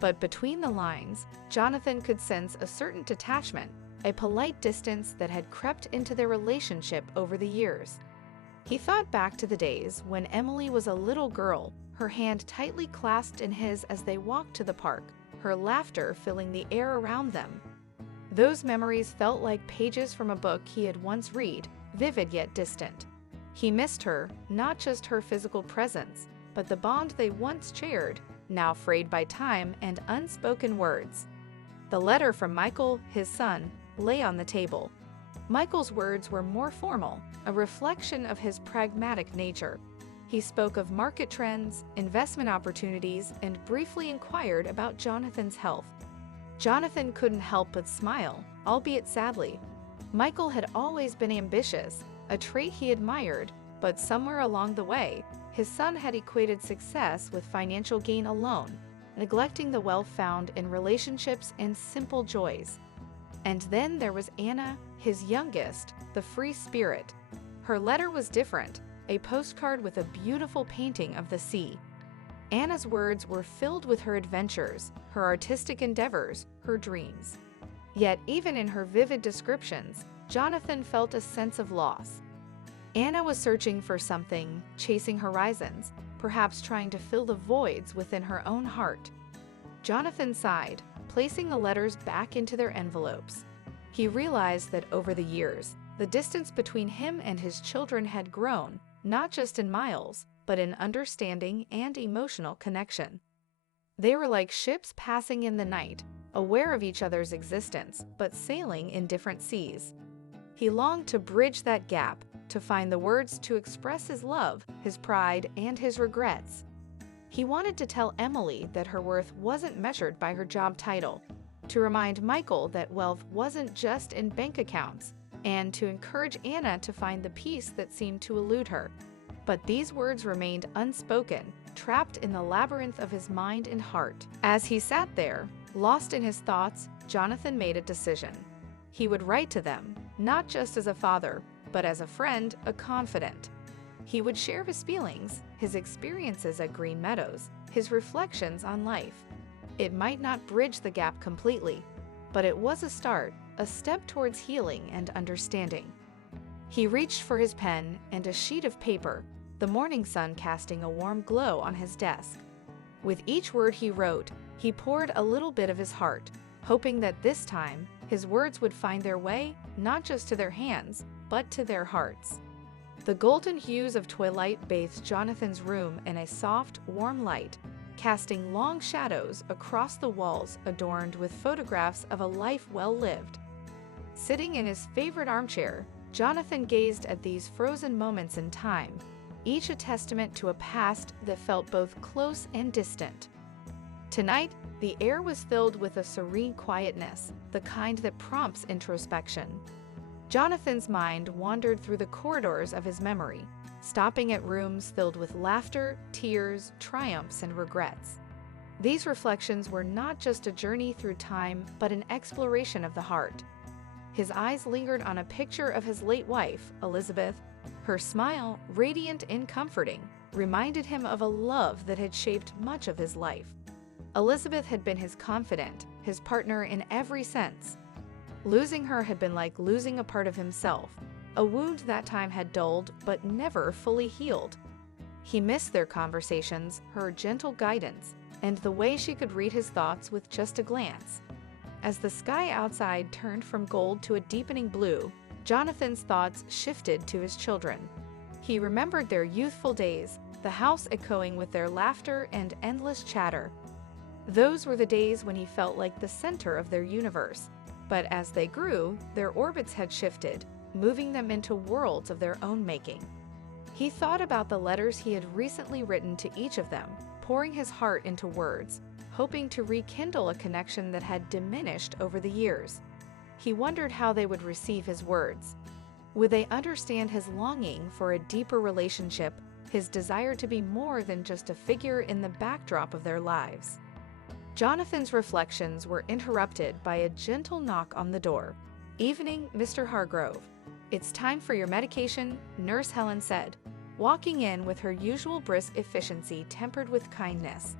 But between the lines, Jonathan could sense a certain detachment, a polite distance that had crept into their relationship over the years. He thought back to the days when Emily was a little girl, her hand tightly clasped in his as they walked to the park, her laughter filling the air around them. Those memories felt like pages from a book he had once read, vivid yet distant. He missed her, not just her physical presence, but the bond they once shared, now frayed by time and unspoken words. The letter from Michael, his son, lay on the table. Michael's words were more formal, a reflection of his pragmatic nature. He spoke of market trends, investment opportunities, and briefly inquired about Jonathan's health. Jonathan couldn't help but smile, albeit sadly. Michael had always been ambitious, a trait he admired, but somewhere along the way, his son had equated success with financial gain alone, neglecting the wealth found in relationships and simple joys. And then there was Anna, his youngest, the free spirit. Her letter was different, a postcard with a beautiful painting of the sea. Anna's words were filled with her adventures, her artistic endeavors, her dreams. Yet even in her vivid descriptions, Jonathan felt a sense of loss. Anna was searching for something, chasing horizons, perhaps trying to fill the voids within her own heart. Jonathan sighed, placing the letters back into their envelopes. He realized that over the years, the distance between him and his children had grown, not just in miles, but in understanding and emotional connection. They were like ships passing in the night, aware of each other's existence, but sailing in different seas. He longed to bridge that gap, to find the words to express his love, his pride, and his regrets. He wanted to tell Emily that her worth wasn't measured by her job title, to remind Michael that wealth wasn't just in bank accounts, and to encourage Anna to find the peace that seemed to elude her. But these words remained unspoken, trapped in the labyrinth of his mind and heart. As he sat there, lost in his thoughts, Jonathan made a decision. He would write to them, not just as a father, but as a friend, a confidant. He would share his feelings, his experiences at Green Meadows, his reflections on life. It might not bridge the gap completely, but it was a start, a step towards healing and understanding. He reached for his pen and a sheet of paper, the morning sun casting a warm glow on his desk. With each word he wrote, he poured a little bit of his heart, hoping that this time his words would find their way not just to their hands, but to their hearts. The golden hues of twilight bathed Jonathan's room in a soft, warm light, casting long shadows across the walls adorned with photographs of a life well lived. Sitting in his favorite armchair, Jonathan gazed at these frozen moments in time, each a testament to a past that felt both close and distant. Tonight, the air was filled with a serene quietness, the kind that prompts introspection. Jonathan's mind wandered through the corridors of his memory, stopping at rooms filled with laughter, tears, triumphs, and regrets. These reflections were not just a journey through time, but an exploration of the heart. His eyes lingered on a picture of his late wife, Elizabeth. Her smile, radiant and comforting, reminded him of a love that had shaped much of his life. Elizabeth had been his confidant, his partner in every sense. Losing her had been like losing a part of himself, a wound that time had dulled but never fully healed. He missed their conversations, her gentle guidance, and the way she could read his thoughts with just a glance. As the sky outside turned from gold to a deepening blue, Jonathan's thoughts shifted to his children. He remembered their youthful days, the house echoing with their laughter and endless chatter. Those were the days when he felt like the center of their universe. But as they grew, their orbits had shifted, moving them into worlds of their own making. He thought about the letters he had recently written to each of them, pouring his heart into words, hoping to rekindle a connection that had diminished over the years. He wondered how they would receive his words. Would they understand his longing for a deeper relationship, his desire to be more than just a figure in the backdrop of their lives? Jonathan's reflections were interrupted by a gentle knock on the door. "Evening, Mr. Hargrove. It's time for your medication," Nurse Helen said, walking in with her usual brisk efficiency tempered with kindness.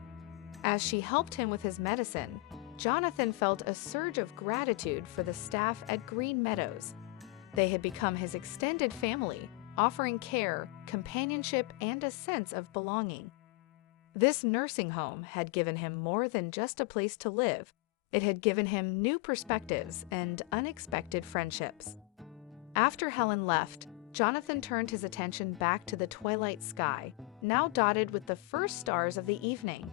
As she helped him with his medicine, Jonathan felt a surge of gratitude for the staff at Green Meadows. They had become his extended family, offering care, companionship, and a sense of belonging. This nursing home had given him more than just a place to live. It had given him new perspectives and unexpected friendships. After Helen left, Jonathan turned his attention back to the twilight sky, now dotted with the first stars of the evening.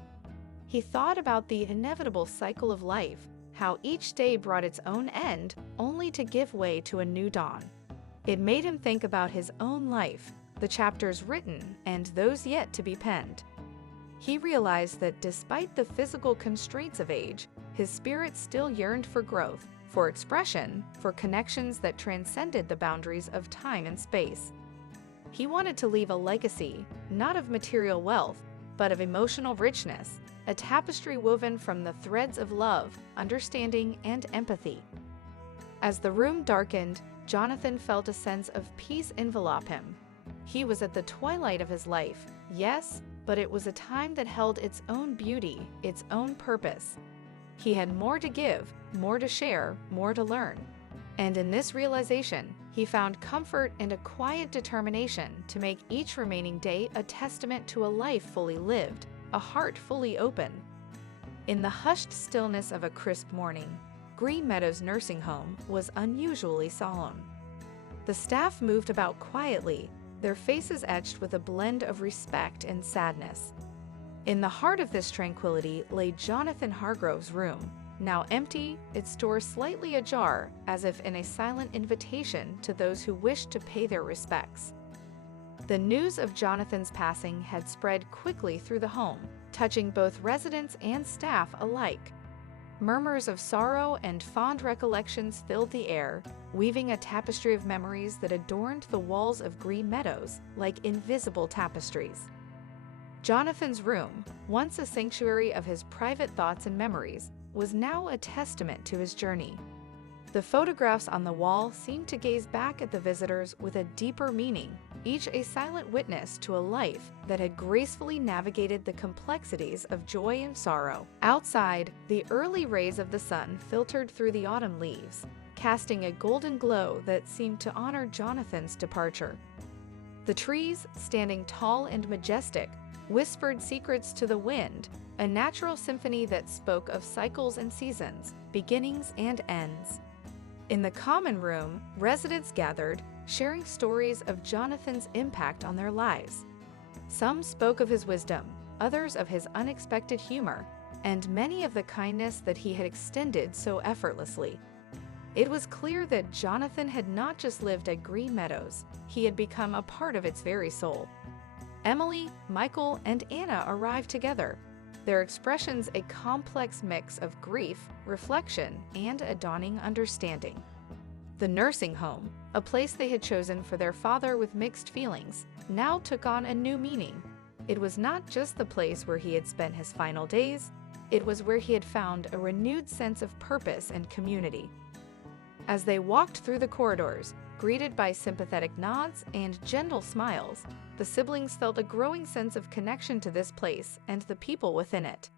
He thought about the inevitable cycle of life, how each day brought its own end, only to give way to a new dawn. It made him think about his own life, the chapters written and those yet to be penned. He realized that despite the physical constraints of age, his spirit still yearned for growth, for expression, for connections that transcended the boundaries of time and space. He wanted to leave a legacy, not of material wealth, but of emotional richness, a tapestry woven from the threads of love, understanding, and empathy. As the room darkened, Jonathan felt a sense of peace envelop him. He was at the twilight of his life, yes, but it was a time that held its own beauty, its own purpose. He had more to give, more to share, more to learn. And in this realization, he found comfort and a quiet determination to make each remaining day a testament to a life fully lived, a heart fully open. In the hushed stillness of a crisp morning, Green Meadows Nursing Home was unusually solemn. The staff moved about quietly, their faces etched with a blend of respect and sadness. In the heart of this tranquility lay Jonathan Hargrove's room, now empty, its doors slightly ajar, as if in a silent invitation to those who wished to pay their respects. The news of Jonathan's passing had spread quickly through the home, touching both residents and staff alike. Murmurs of sorrow and fond recollections filled the air, weaving a tapestry of memories that adorned the walls of Green Meadows like invisible tapestries. Jonathan's room, once a sanctuary of his private thoughts and memories, was now a testament to his journey. The photographs on the wall seemed to gaze back at the visitors with a deeper meaning, each a silent witness to a life that had gracefully navigated the complexities of joy and sorrow. Outside, the early rays of the sun filtered through the autumn leaves, casting a golden glow that seemed to honor Jonathan's departure. The trees, standing tall and majestic, whispered secrets to the wind, a natural symphony that spoke of cycles and seasons, beginnings and ends. In the common room, residents gathered, sharing stories of Jonathan's impact on their lives. Some spoke of his wisdom, others of his unexpected humor, and many of the kindness that he had extended so effortlessly. It was clear that Jonathan had not just lived at Green Meadows, he had become a part of its very soul. Emily, Michael, and Anna arrived together, their expressions a complex mix of grief, reflection, and a dawning understanding. The nursing home, a place they had chosen for their father with mixed feelings, now took on a new meaning. It was not just the place where he had spent his final days, it was where he had found a renewed sense of purpose and community. As they walked through the corridors, greeted by sympathetic nods and gentle smiles, the siblings felt a growing sense of connection to this place and the people within it.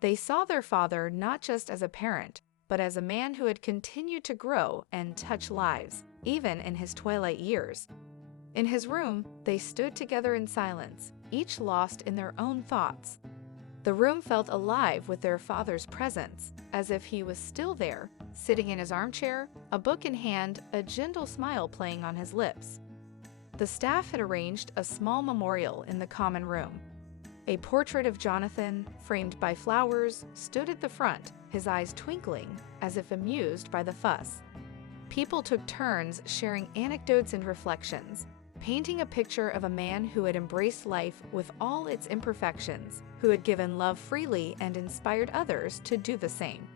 They saw their father not just as a parent, but as a man who had continued to grow and touch lives, even in his twilight years. In his room, they stood together in silence, each lost in their own thoughts. The room felt alive with their father's presence, as if he was still there, sitting in his armchair, a book in hand, a gentle smile playing on his lips. The staff had arranged a small memorial in the common room. A portrait of Jonathan, framed by flowers, stood at the front, his eyes twinkling, as if amused by the fuss. People took turns sharing anecdotes and reflections, painting a picture of a man who had embraced life with all its imperfections, who had given love freely and inspired others to do the same.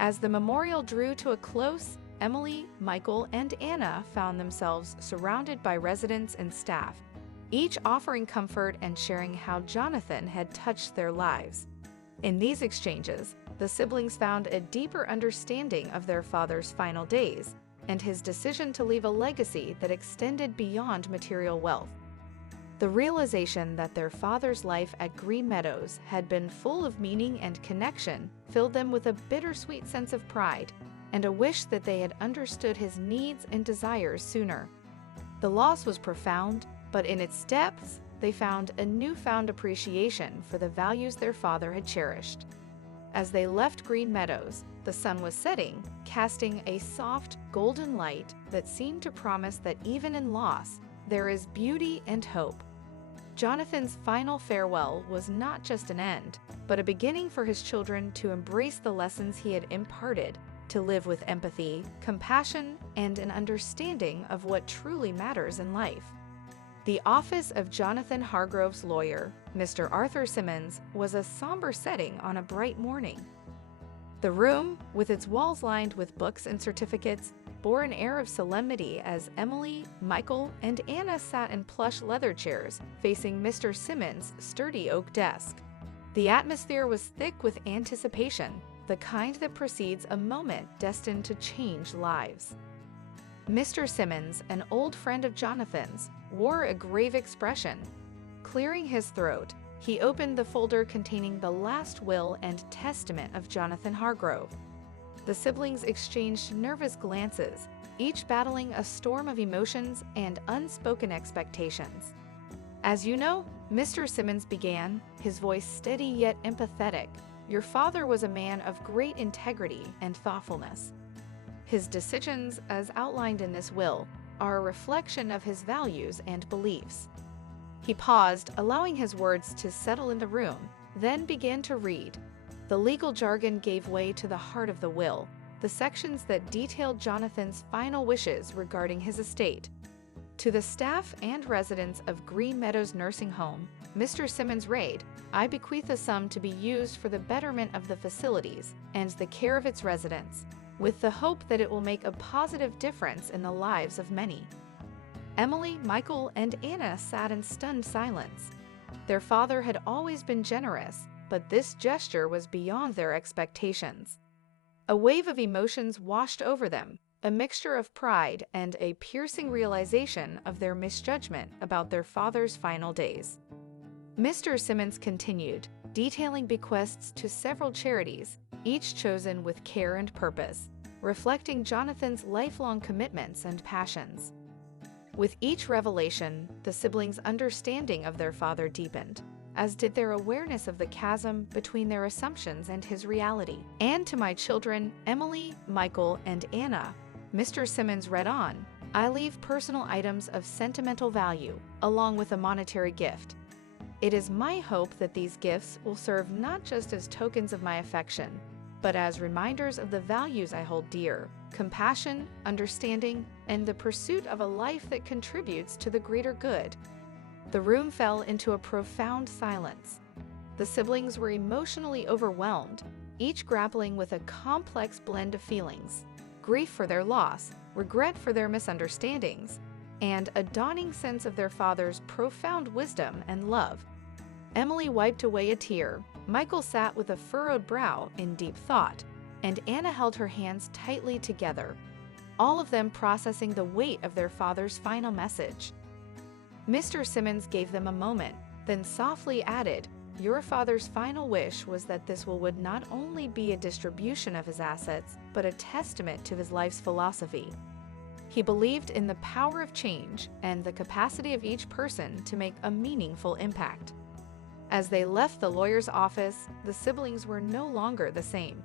As the memorial drew to a close, Emily, Michael, and Anna found themselves surrounded by residents and staff, each offering comfort and sharing how Jonathan had touched their lives. In these exchanges, the siblings found a deeper understanding of their father's final days and his decision to leave a legacy that extended beyond material wealth. The realization that their father's life at Green Meadows had been full of meaning and connection filled them with a bittersweet sense of pride and a wish that they had understood his needs and desires sooner. The loss was profound, but in its depths, they found a newfound appreciation for the values their father had cherished. As they left Green Meadows, the sun was setting, casting a soft, golden light that seemed to promise that even in loss, there is beauty and hope. Jonathan's final farewell was not just an end, but a beginning for his children to embrace the lessons he had imparted, to live with empathy, compassion, and an understanding of what truly matters in life. The office of Jonathan Hargrove's lawyer, Mr. Arthur Simmons, was a somber setting on a bright morning. The room, with its walls lined with books and certificates, bore an air of solemnity as Emily, Michael, and Anna sat in plush leather chairs facing Mr. Simmons' sturdy oak desk. The atmosphere was thick with anticipation, the kind that precedes a moment destined to change lives. Mr. Simmons, an old friend of Jonathan's, wore a grave expression. Clearing his throat, he opened the folder containing the last will and testament of Jonathan Hargrove. The siblings exchanged nervous glances, each battling a storm of emotions and unspoken expectations. "As you know," Mr. Simmons began, his voice steady yet empathetic, "your father was a man of great integrity and thoughtfulness. His decisions, as outlined in this will, are a reflection of his values and beliefs." He paused, allowing his words to settle in the room, then began to read. The legal jargon gave way to the heart of the will, the sections that detailed Jonathan's final wishes regarding his estate. To the staff and residents of Green Meadows Nursing Home, Mr. Simmons read, "I bequeath a sum to be used for the betterment of the facilities and the care of its residents, with the hope that it will make a positive difference in the lives of many." Emily, Michael, and Anna sat in stunned silence. Their father had always been generous, but this gesture was beyond their expectations. A wave of emotions washed over them, a mixture of pride and a piercing realization of their misjudgment about their father's final days. Mr. Simmons continued, detailing bequests to several charities, each chosen with care and purpose, reflecting Jonathan's lifelong commitments and passions. With each revelation, the siblings' understanding of their father deepened, as did their awareness of the chasm between their assumptions and his reality. "And to my children, Emily, Michael, and Anna," Mr. Simmons read on, "I leave personal items of sentimental value, along with a monetary gift. It is my hope that these gifts will serve not just as tokens of my affection, but as reminders of the values I hold dear: compassion, understanding, and the pursuit of a life that contributes to the greater good." The room fell into a profound silence. The siblings were emotionally overwhelmed, each grappling with a complex blend of feelings: grief for their loss, regret for their misunderstandings, and a dawning sense of their father's profound wisdom and love. Emily wiped away a tear, Michael sat with a furrowed brow in deep thought, and Anna held her hands tightly together, all of them processing the weight of their father's final message. Mr. Simmons gave them a moment, then softly added, "Your father's final wish was that this will would not only be a distribution of his assets, but a testament to his life's philosophy. He believed in the power of change and the capacity of each person to make a meaningful impact." As they left the lawyer's office, the siblings were no longer the same.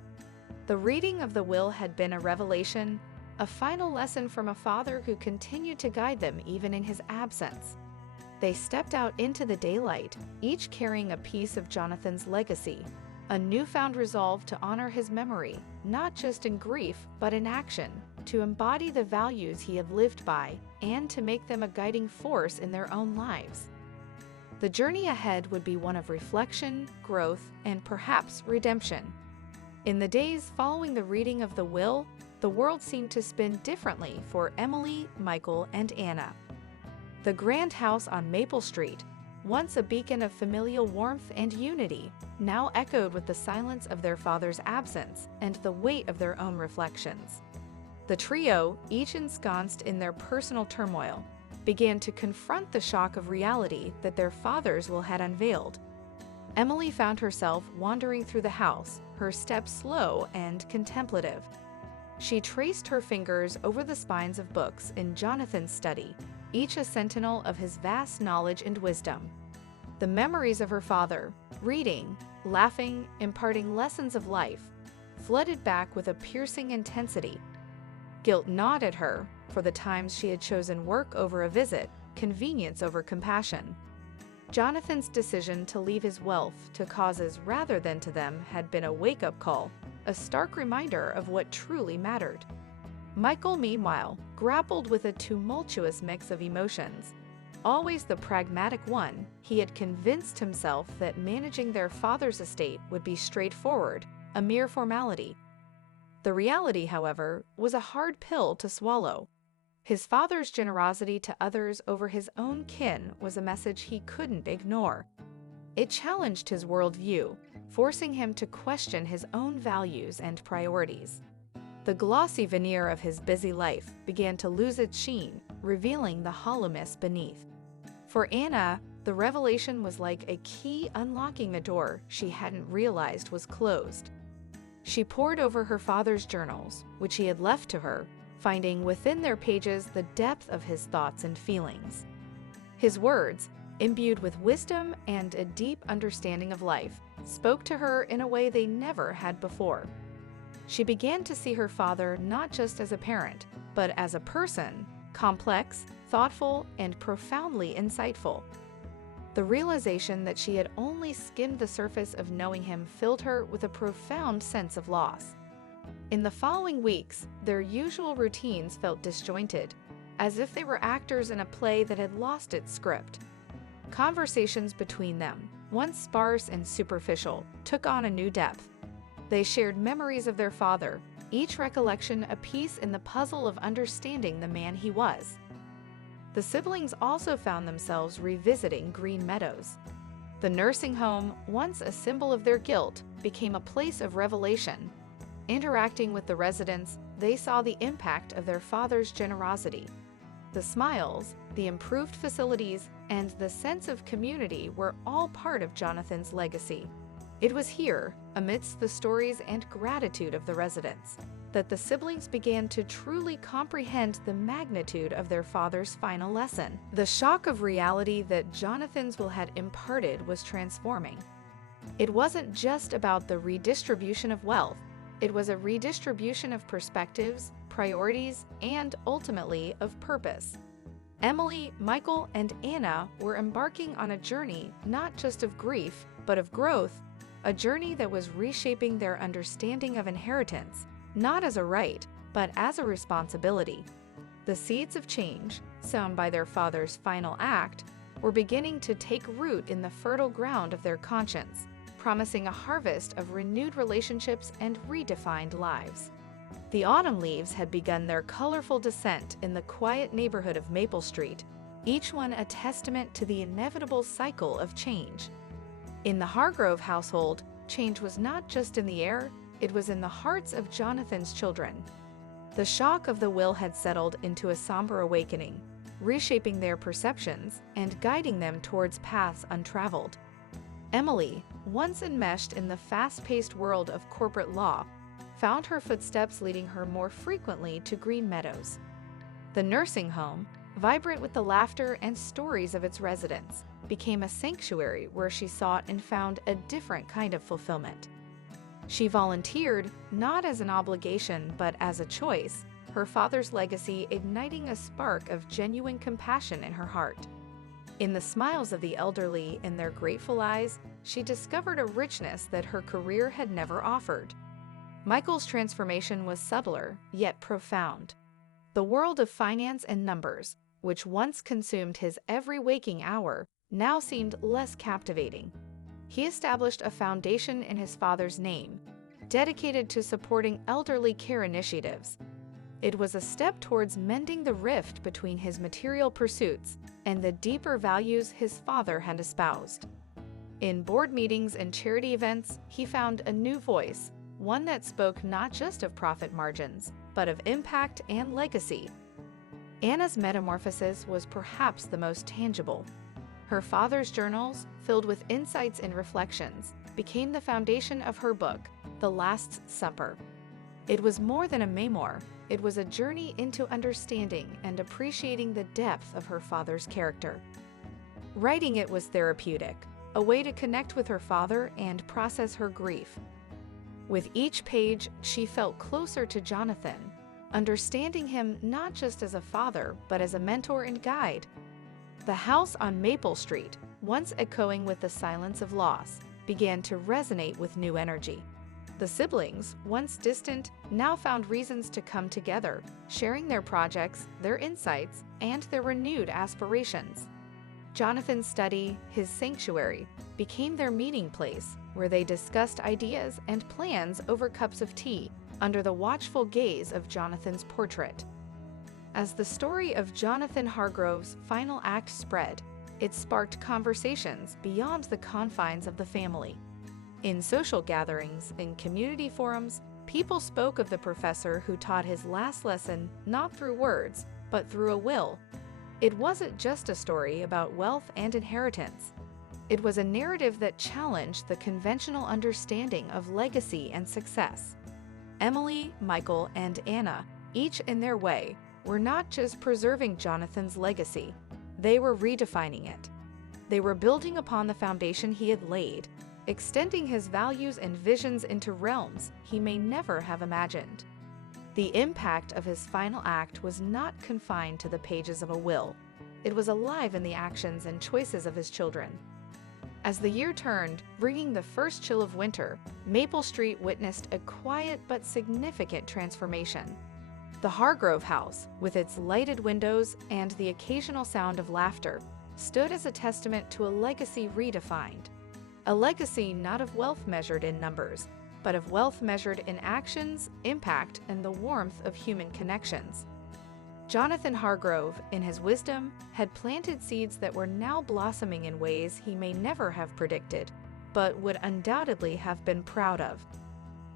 The reading of the will had been a revelation, a final lesson from a father who continued to guide them even in his absence. They stepped out into the daylight, each carrying a piece of Jonathan's legacy, a newfound resolve to honor his memory, not just in grief, but in action, to embody the values he had lived by, and to make them a guiding force in their own lives. The journey ahead would be one of reflection, growth, and perhaps redemption. In the days following the reading of the will, the world seemed to spin differently for Emily, Michael, and Anna. The grand house on Maple Street, once a beacon of familial warmth and unity, now echoed with the silence of their father's absence and the weight of their own reflections. The trio, each ensconced in their personal turmoil, began to confront the shock of reality that their father's will had unveiled. Emily found herself wandering through the house, her steps slow and contemplative. She traced her fingers over the spines of books in Jonathan's study, each a sentinel of his vast knowledge and wisdom. The memories of her father, reading, laughing, imparting lessons of life, flooded back with a piercing intensity. Guilt gnawed at her for the times she had chosen work over a visit, convenience over compassion. Jonathan's decision to leave his wealth to causes rather than to them had been a wake-up call, a stark reminder of what truly mattered. Michael, meanwhile, grappled with a tumultuous mix of emotions. Always the pragmatic one, he had convinced himself that managing their father's estate would be straightforward, a mere formality. The reality, however, was a hard pill to swallow. His father's generosity to others over his own kin was a message he couldn't ignore. It challenged his worldview, forcing him to question his own values and priorities. The glossy veneer of his busy life began to lose its sheen, revealing the hollowness beneath. For Anna, the revelation was like a key unlocking the door she hadn't realized was closed. She pored over her father's journals, which he had left to her, finding within their pages the depth of his thoughts and feelings. His words, imbued with wisdom and a deep understanding of life, spoke to her in a way they never had before. She began to see her father not just as a parent, but as a person, complex, thoughtful, and profoundly insightful. The realization that she had only skimmed the surface of knowing him filled her with a profound sense of loss. In the following weeks, their usual routines felt disjointed, as if they were actors in a play that had lost its script. Conversations between them, once sparse and superficial, took on a new depth. They shared memories of their father, each recollection a piece in the puzzle of understanding the man he was. The siblings also found themselves revisiting Green Meadows. The nursing home, once a symbol of their guilt, became a place of revelation. Interacting with the residents, they saw the impact of their father's generosity. The smiles, the improved facilities, and the sense of community were all part of Jonathan's legacy. It was here, amidst the stories and gratitude of the residents, that the siblings began to truly comprehend the magnitude of their father's final lesson. The shock of reality that Jonathan's will had imparted was transforming. It wasn't just about the redistribution of wealth, it was a redistribution of perspectives, priorities, and ultimately of purpose. Emily, Michael, and Anna were embarking on a journey not just of grief, but of growth, a journey that was reshaping their understanding of inheritance, not as a right, but as a responsibility. The seeds of change, sown by their father's final act, were beginning to take root in the fertile ground of their conscience, promising a harvest of renewed relationships and redefined lives. The autumn leaves had begun their colorful descent in the quiet neighborhood of Maple Street, each one a testament to the inevitable cycle of change. In the Hargrove household, change was not just in the air, it was in the hearts of Jonathan's children. The shock of the will had settled into a somber awakening, reshaping their perceptions and guiding them towards paths untraveled. Emily, once enmeshed in the fast-paced world of corporate law, found her footsteps leading her more frequently to Green Meadows. The nursing home, vibrant with the laughter and stories of its residents, became a sanctuary where she sought and found a different kind of fulfillment. She volunteered, not as an obligation but as a choice, her father's legacy igniting a spark of genuine compassion in her heart. In the smiles of the elderly and their grateful eyes, she discovered a richness that her career had never offered. Michael's transformation was subtler, yet profound. The world of finance and numbers, which once consumed his every waking hour, now seemed less captivating. He established a foundation in his father's name, dedicated to supporting elderly care initiatives. It was a step towards mending the rift between his material pursuits and the deeper values his father had espoused. In board meetings and charity events, he found a new voice, one that spoke not just of profit margins, but of impact and legacy. Anna's metamorphosis was perhaps the most tangible. Her father's journals, filled with insights and reflections, became the foundation of her book, The Last Supper. It was more than a memoir. It was a journey into understanding and appreciating the depth of her father's character. Writing it was therapeutic, a way to connect with her father and process her grief. With each page, she felt closer to Jonathan, understanding him not just as a father, but as a mentor and guide. The house on Maple Street, once echoing with the silence of loss, began to resonate with new energy. The siblings, once distant, now found reasons to come together, sharing their projects, their insights, and their renewed aspirations. Jonathan's study, his sanctuary, became their meeting place, where they discussed ideas and plans over cups of tea, under the watchful gaze of Jonathan's portrait. As the story of Jonathan Hargrove's final act spread, it sparked conversations beyond the confines of the family. In social gatherings and community forums, people spoke of the professor who taught his last lesson not through words, but through a will. It wasn't just a story about wealth and inheritance. It was a narrative that challenged the conventional understanding of legacy and success. Emily, Michael, and Anna, each in their way, were not just preserving Jonathan's legacy, they were redefining it. They were building upon the foundation he had laid, extending his values and visions into realms he may never have imagined. The impact of his final act was not confined to the pages of a will. It was alive in the actions and choices of his children. As the year turned, bringing the first chill of winter, Maple Street witnessed a quiet but significant transformation. The Hargrove house, with its lighted windows and the occasional sound of laughter, stood as a testament to a legacy redefined. A legacy not of wealth measured in numbers, but of wealth measured in actions, impact, and the warmth of human connections. Jonathan Hargrove, in his wisdom, had planted seeds that were now blossoming in ways he may never have predicted, but would undoubtedly have been proud of.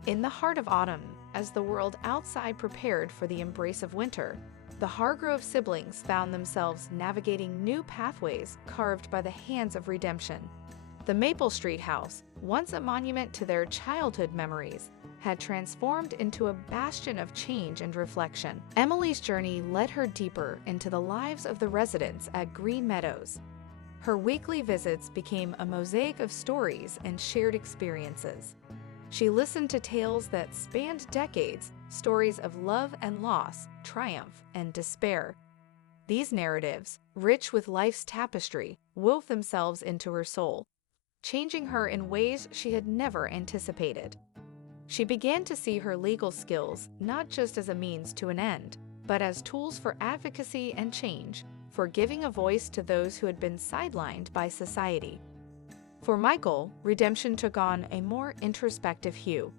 In the heart of autumn, as the world outside prepared for the embrace of winter, the Hargrove siblings found themselves navigating new pathways carved by the hands of redemption. The Maple Street house, once a monument to their childhood memories, had transformed into a bastion of change and reflection. Emily's journey led her deeper into the lives of the residents at Green Meadows. Her weekly visits became a mosaic of stories and shared experiences. She listened to tales that spanned decades, stories of love and loss, triumph and despair. These narratives, rich with life's tapestry, wove themselves into her soul, changing her in ways she had never anticipated. She began to see her legal skills not just as a means to an end, but as tools for advocacy and change, for giving a voice to those who had been sidelined by society. For Michael, redemption took on a more introspective hue.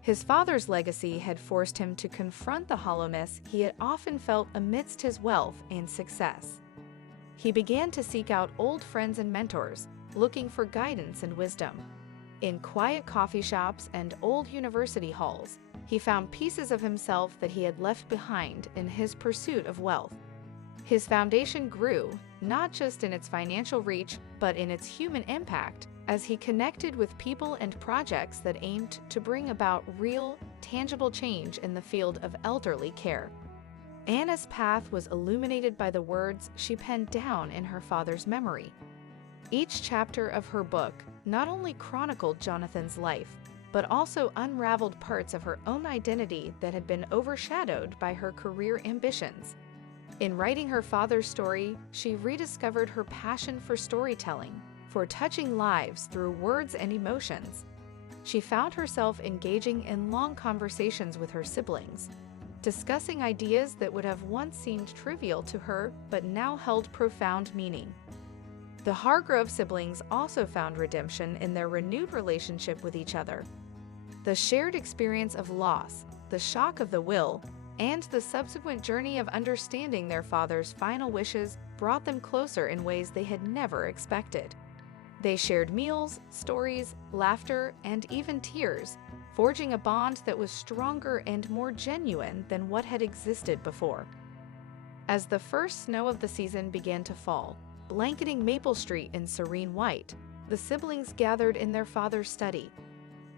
His father's legacy had forced him to confront the hollowness he had often felt amidst his wealth and success. He began to seek out old friends and mentors, looking for guidance and wisdom. In quiet coffee shops and old university halls, he found pieces of himself that he had left behind in his pursuit of wealth. His foundation grew, not just in its financial reach, but in its human impact, as he connected with people and projects that aimed to bring about real, tangible change in the field of elderly care. Anna's path was illuminated by the words she penned down in her father's memory. Each chapter of her book not only chronicled Jonathan's life, but also unraveled parts of her own identity that had been overshadowed by her career ambitions. In writing her father's story, she rediscovered her passion for storytelling, for touching lives through words and emotions. She found herself engaging in long conversations with her siblings, discussing ideas that would have once seemed trivial to her but now held profound meaning. The Hargrove siblings also found redemption in their renewed relationship with each other. The shared experience of loss, the shock of the will, and the subsequent journey of understanding their father's final wishes brought them closer in ways they had never expected. They shared meals, stories, laughter, and even tears, forging a bond that was stronger and more genuine than what had existed before. As the first snow of the season began to fall, blanketing Maple Street in serene white, the siblings gathered in their father's study.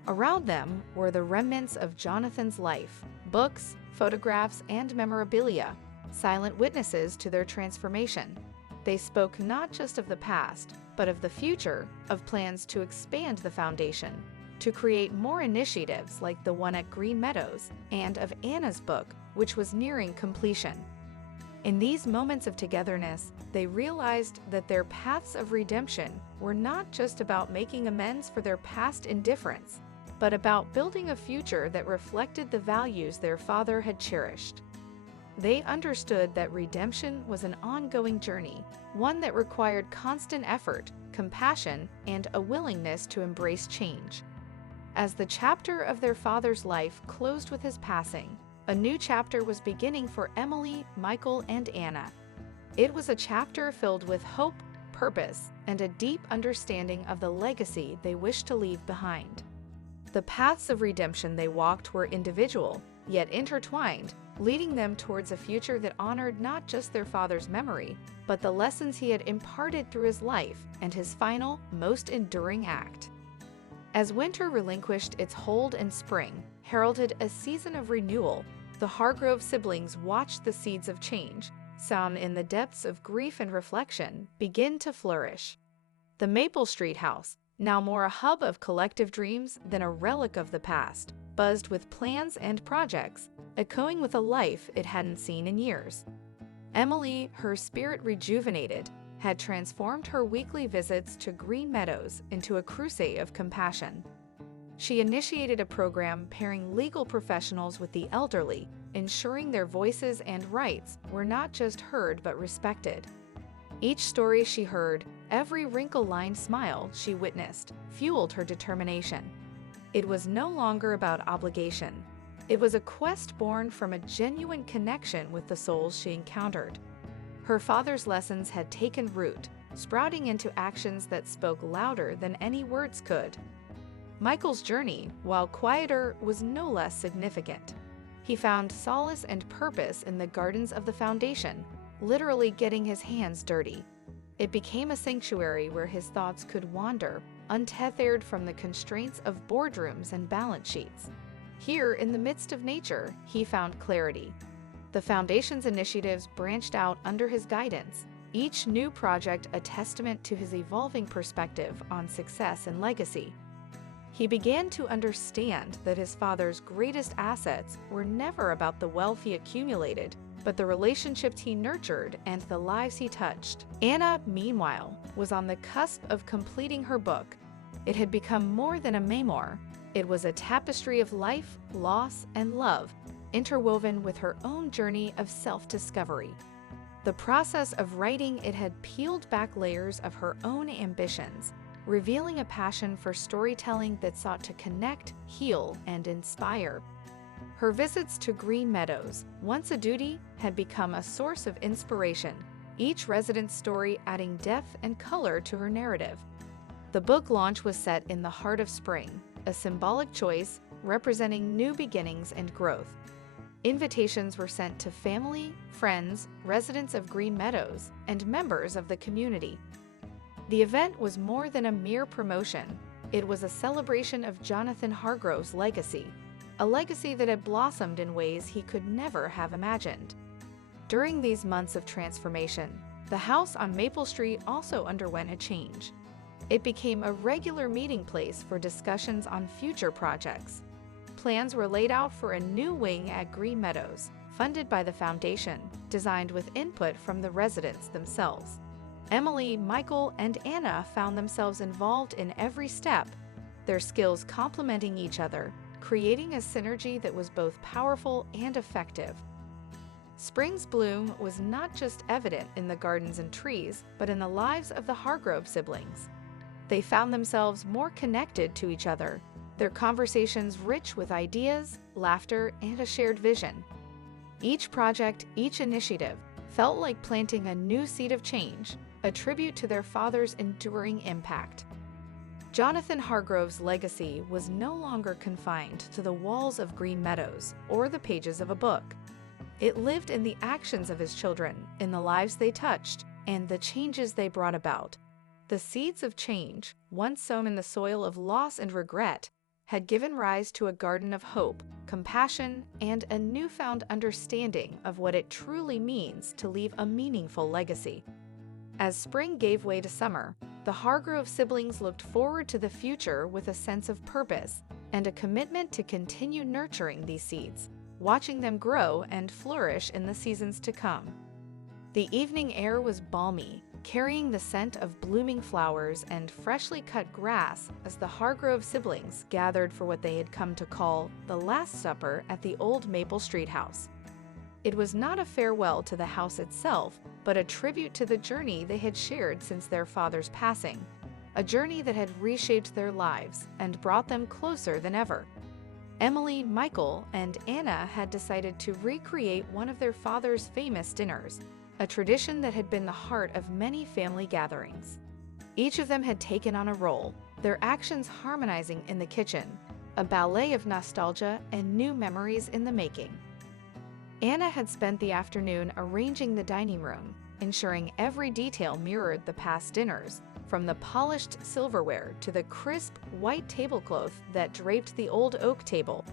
Around them were the remnants of Jonathan's life, books, photographs, and memorabilia, silent witnesses to their transformation. They spoke not just of the past, but of the future, of plans to expand the foundation, to create more initiatives like the one at Green Meadows, and of Anna's book, which was nearing completion. In these moments of togetherness, they realized that their paths of redemption were not just about making amends for their past indifference, but about building a future that reflected the values their father had cherished. They understood that redemption was an ongoing journey, one that required constant effort, compassion, and a willingness to embrace change. As the chapter of their father's life closed with his passing, a new chapter was beginning for Emily, Michael, and Anna. It was a chapter filled with hope, purpose, and a deep understanding of the legacy they wished to leave behind. The paths of redemption they walked were individual, yet intertwined, leading them towards a future that honored not just their father's memory, but the lessons he had imparted through his life and his final, most enduring act. As winter relinquished its hold and spring heralded a season of renewal, the Hargrove siblings watched the seeds of change, sown in the depths of grief and reflection, begin to flourish. The Maple Street house, now more a hub of collective dreams than a relic of the past, buzzed with plans and projects, echoing with a life it hadn't seen in years. Emily, her spirit rejuvenated, had transformed her weekly visits to Green Meadows into a crusade of compassion. She initiated a program pairing legal professionals with the elderly, ensuring their voices and rights were not just heard but respected. Each story she heard, every wrinkle-lined smile she witnessed, fueled her determination. It was no longer about obligation. It was a quest born from a genuine connection with the souls she encountered. Her father's lessons had taken root, sprouting into actions that spoke louder than any words could. Michael's journey, while quieter, was no less significant. He found solace and purpose in the gardens of the foundation, literally getting his hands dirty. It became a sanctuary where his thoughts could wander, untethered from the constraints of boardrooms and balance sheets. Here, in the midst of nature, he found clarity. The Foundation's initiatives branched out under his guidance, each new project a testament to his evolving perspective on success and legacy. He began to understand that his father's greatest assets were never about the wealth he accumulated, but the relationships he nurtured and the lives he touched. Anna, meanwhile, was on the cusp of completing her book. It had become more than a memoir. It was a tapestry of life, loss, and love, interwoven with her own journey of self-discovery. The process of writing it had peeled back layers of her own ambitions, revealing a passion for storytelling that sought to connect, heal, and inspire. Her visits to Green Meadows, once a duty, had become a source of inspiration, each resident's story adding depth and color to her narrative. The book launch was set in the heart of spring, a symbolic choice representing new beginnings and growth. Invitations were sent to family, friends, residents of Green Meadows, and members of the community. The event was more than a mere promotion. It was a celebration of Jonathan Hargrove's legacy, a legacy that had blossomed in ways he could never have imagined. During these months of transformation, the house on Maple Street also underwent a change. It became a regular meeting place for discussions on future projects. Plans were laid out for a new wing at Green Meadows, funded by the foundation, designed with input from the residents themselves. Emily, Michael, and Anna found themselves involved in every step, their skills complementing each other, creating a synergy that was both powerful and effective. Spring's bloom was not just evident in the gardens and trees, but in the lives of the Hargrove siblings. They found themselves more connected to each other, their conversations rich with ideas, laughter, and a shared vision. Each project, each initiative, felt like planting a new seed of change, a tribute to their father's enduring impact. Jonathan Hargrove's legacy was no longer confined to the walls of Green Meadows or the pages of a book. It lived in the actions of his children, in the lives they touched, and the changes they brought about. The seeds of change, once sown in the soil of loss and regret, had given rise to a garden of hope, compassion, and a newfound understanding of what it truly means to leave a meaningful legacy. As spring gave way to summer, the Hargrove siblings looked forward to the future with a sense of purpose and a commitment to continue nurturing these seeds, watching them grow and flourish in the seasons to come. The evening air was balmy, carrying the scent of blooming flowers and freshly cut grass as the Hargrove siblings gathered for what they had come to call the Last Supper at the old Maple Street house. It was not a farewell to the house itself, but a tribute to the journey they had shared since their father's passing, a journey that had reshaped their lives and brought them closer than ever. Emily, Michael, and Anna had decided to recreate one of their father's famous dinners, a tradition that had been the heart of many family gatherings. Each of them had taken on a role, their actions harmonizing in the kitchen, a ballet of nostalgia and new memories in the making. Anna had spent the afternoon arranging the dining room, ensuring every detail mirrored the past dinners, from the polished silverware to the crisp white tablecloth that draped the old oak table.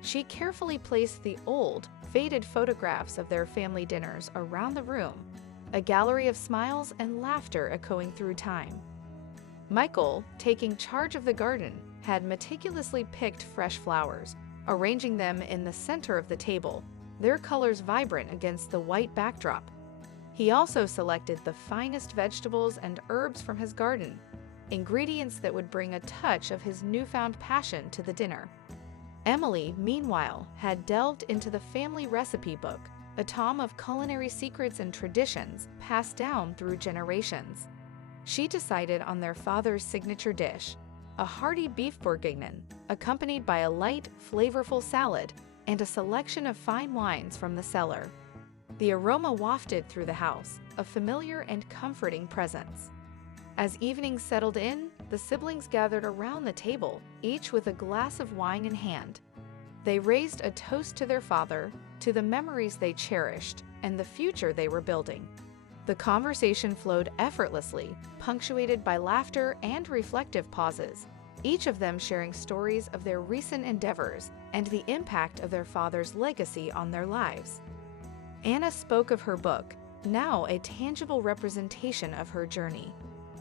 She carefully placed the old, faded photographs of their family dinners around the room, a gallery of smiles and laughter echoing through time. Michael, taking charge of the garden, had meticulously picked fresh flowers, arranging them in the center of the table, their colors vibrant against the white backdrop. He also selected the finest vegetables and herbs from his garden, ingredients that would bring a touch of his newfound passion to the dinner. Emily, meanwhile, had delved into the family recipe book, a tome of culinary secrets and traditions passed down through generations. She decided on their father's signature dish, a hearty beef bourguignon, accompanied by a light, flavorful salad and a selection of fine wines from the cellar. The aroma wafted through the house, a familiar and comforting presence. As evening settled in, the siblings gathered around the table, each with a glass of wine in hand. They raised a toast to their father, to the memories they cherished, and the future they were building. The conversation flowed effortlessly, punctuated by laughter and reflective pauses, each of them sharing stories of their recent endeavors and the impact of their father's legacy on their lives. Anna spoke of her book, now a tangible representation of her journey.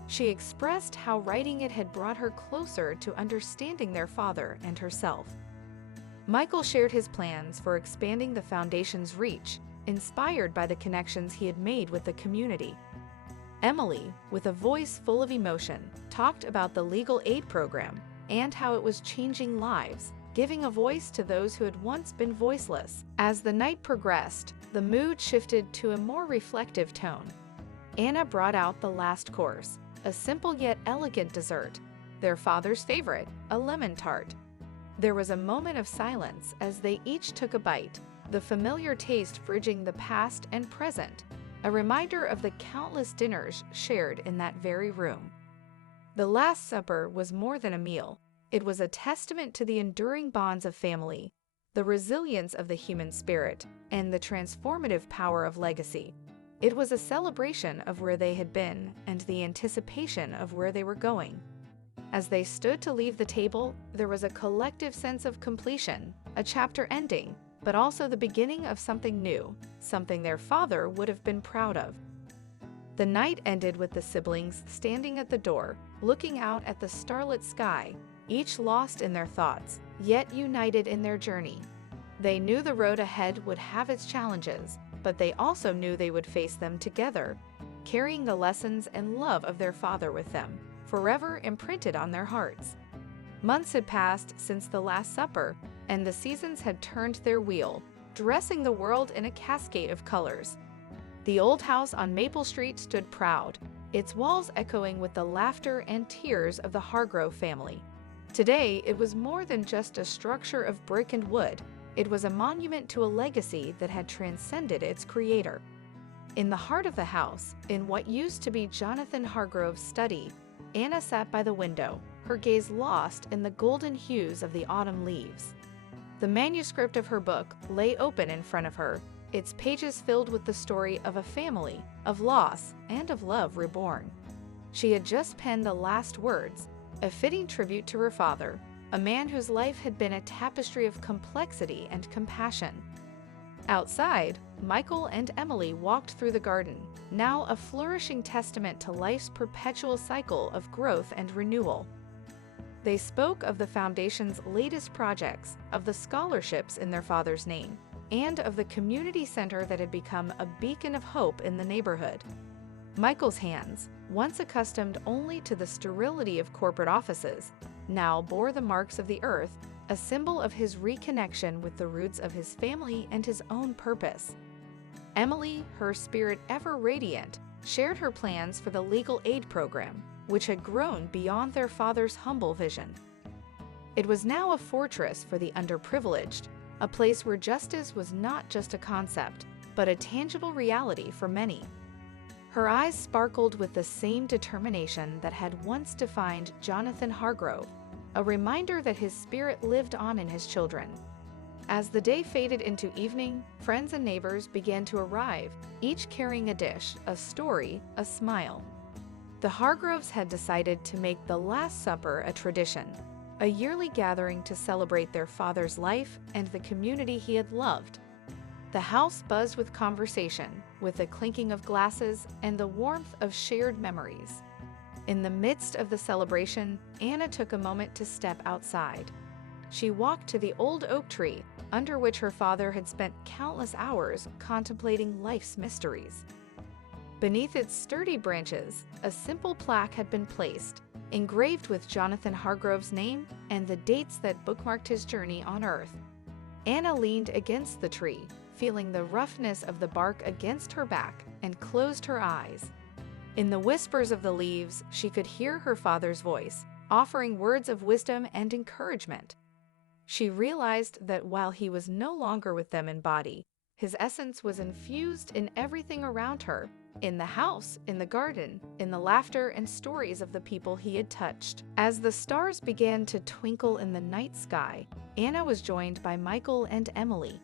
She expressed how writing it had brought her closer to understanding their father and herself. Michael shared his plans for expanding the foundation's reach, inspired by the connections he had made with the community. Emily, with a voice full of emotion, talked about the legal aid program and how it was changing lives, giving a voice to those who had once been voiceless. As the night progressed, the mood shifted to a more reflective tone. Anna brought out the last course, a simple yet elegant dessert, their father's favorite, a lemon tart. There was a moment of silence as they each took a bite, the familiar taste bridging the past and present, a reminder of the countless dinners shared in that very room. The Last Supper was more than a meal. It was a testament to the enduring bonds of family, the resilience of the human spirit, and the transformative power of legacy. It was a celebration of where they had been and the anticipation of where they were going. As they stood to leave the table, there was a collective sense of completion, a chapter ending, but also the beginning of something new, something their father would have been proud of. The night ended with the siblings standing at the door, looking out at the starlit sky, each lost in their thoughts, yet united in their journey. They knew the road ahead would have its challenges, but they also knew they would face them together, carrying the lessons and love of their father with them, forever imprinted on their hearts. Months had passed since the Last Supper, and the seasons had turned their wheel, dressing the world in a cascade of colors. The old house on Maple Street stood proud, its walls echoing with the laughter and tears of the Hargrove family. Today, it was more than just a structure of brick and wood. It was a monument to a legacy that had transcended its creator. In the heart of the house, in what used to be Jonathan Hargrove's study, Anna sat by the window, her gaze lost in the golden hues of the autumn leaves. The manuscript of her book lay open in front of her, its pages filled with the story of a family, of loss, and of love reborn. She had just penned the last words, a fitting tribute to her father, a man whose life had been a tapestry of complexity and compassion. Outside, Michael and Emily walked through the garden, now a flourishing testament to life's perpetual cycle of growth and renewal. They spoke of the Foundation's latest projects, of the scholarships in their father's name, and of the community center that had become a beacon of hope in the neighborhood. Michael's hands, once accustomed only to the sterility of corporate offices, now bore the marks of the earth, a symbol of his reconnection with the roots of his family and his own purpose. Emily, her spirit ever radiant, shared her plans for the legal aid program, which had grown beyond their father's humble vision. It was now a fortress for the underprivileged, a place where justice was not just a concept, but a tangible reality for many. Her eyes sparkled with the same determination that had once defined Jonathan Hargrove, a reminder that his spirit lived on in his children. As the day faded into evening, friends and neighbors began to arrive, each carrying a dish, a story, a smile. The Hargroves had decided to make the Last Supper a tradition, a yearly gathering to celebrate their father's life and the community he had loved. The house buzzed with conversation, with the clinking of glasses and the warmth of shared memories. In the midst of the celebration, Anna took a moment to step outside. She walked to the old oak tree, under which her father had spent countless hours contemplating life's mysteries. Beneath its sturdy branches, a simple plaque had been placed, engraved with Jonathan Hargrove's name and the dates that bookmarked his journey on Earth. Anna leaned against the tree, feeling the roughness of the bark against her back, and closed her eyes. In the whispers of the leaves, she could hear her father's voice, offering words of wisdom and encouragement. She realized that while he was no longer with them in body, his essence was infused in everything around her, in the house, in the garden, in the laughter and stories of the people he had touched. As the stars began to twinkle in the night sky, Anna was joined by Michael and Emily.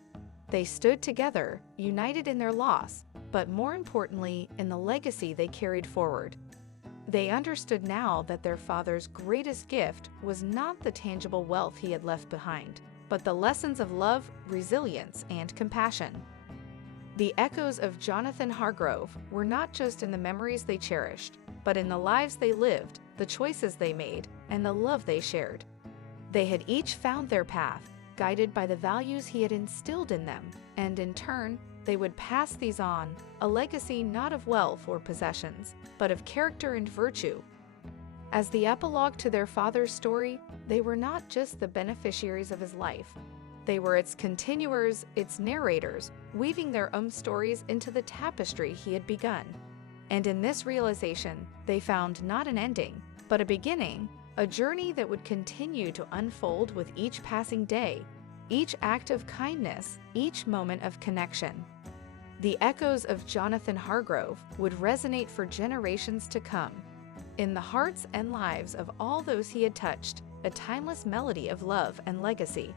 They stood together, united in their loss, but more importantly, in the legacy they carried forward. They understood now that their father's greatest gift was not the tangible wealth he had left behind, but the lessons of love, resilience, and compassion. The echoes of Jonathan Hargrove were not just in the memories they cherished, but in the lives they lived, the choices they made, and the love they shared. They had each found their path, guided by the values he had instilled in them, and in turn, they would pass these on, a legacy not of wealth or possessions, but of character and virtue. As the epilogue to their father's story, they were not just the beneficiaries of his life. They were its continuers, its narrators, weaving their own stories into the tapestry he had begun. And in this realization, they found not an ending, but a beginning, a journey that would continue to unfold with each passing day, each act of kindness, each moment of connection. The echoes of Jonathan Hargrove would resonate for generations to come. In the hearts and lives of all those he had touched, a timeless melody of love and legacy.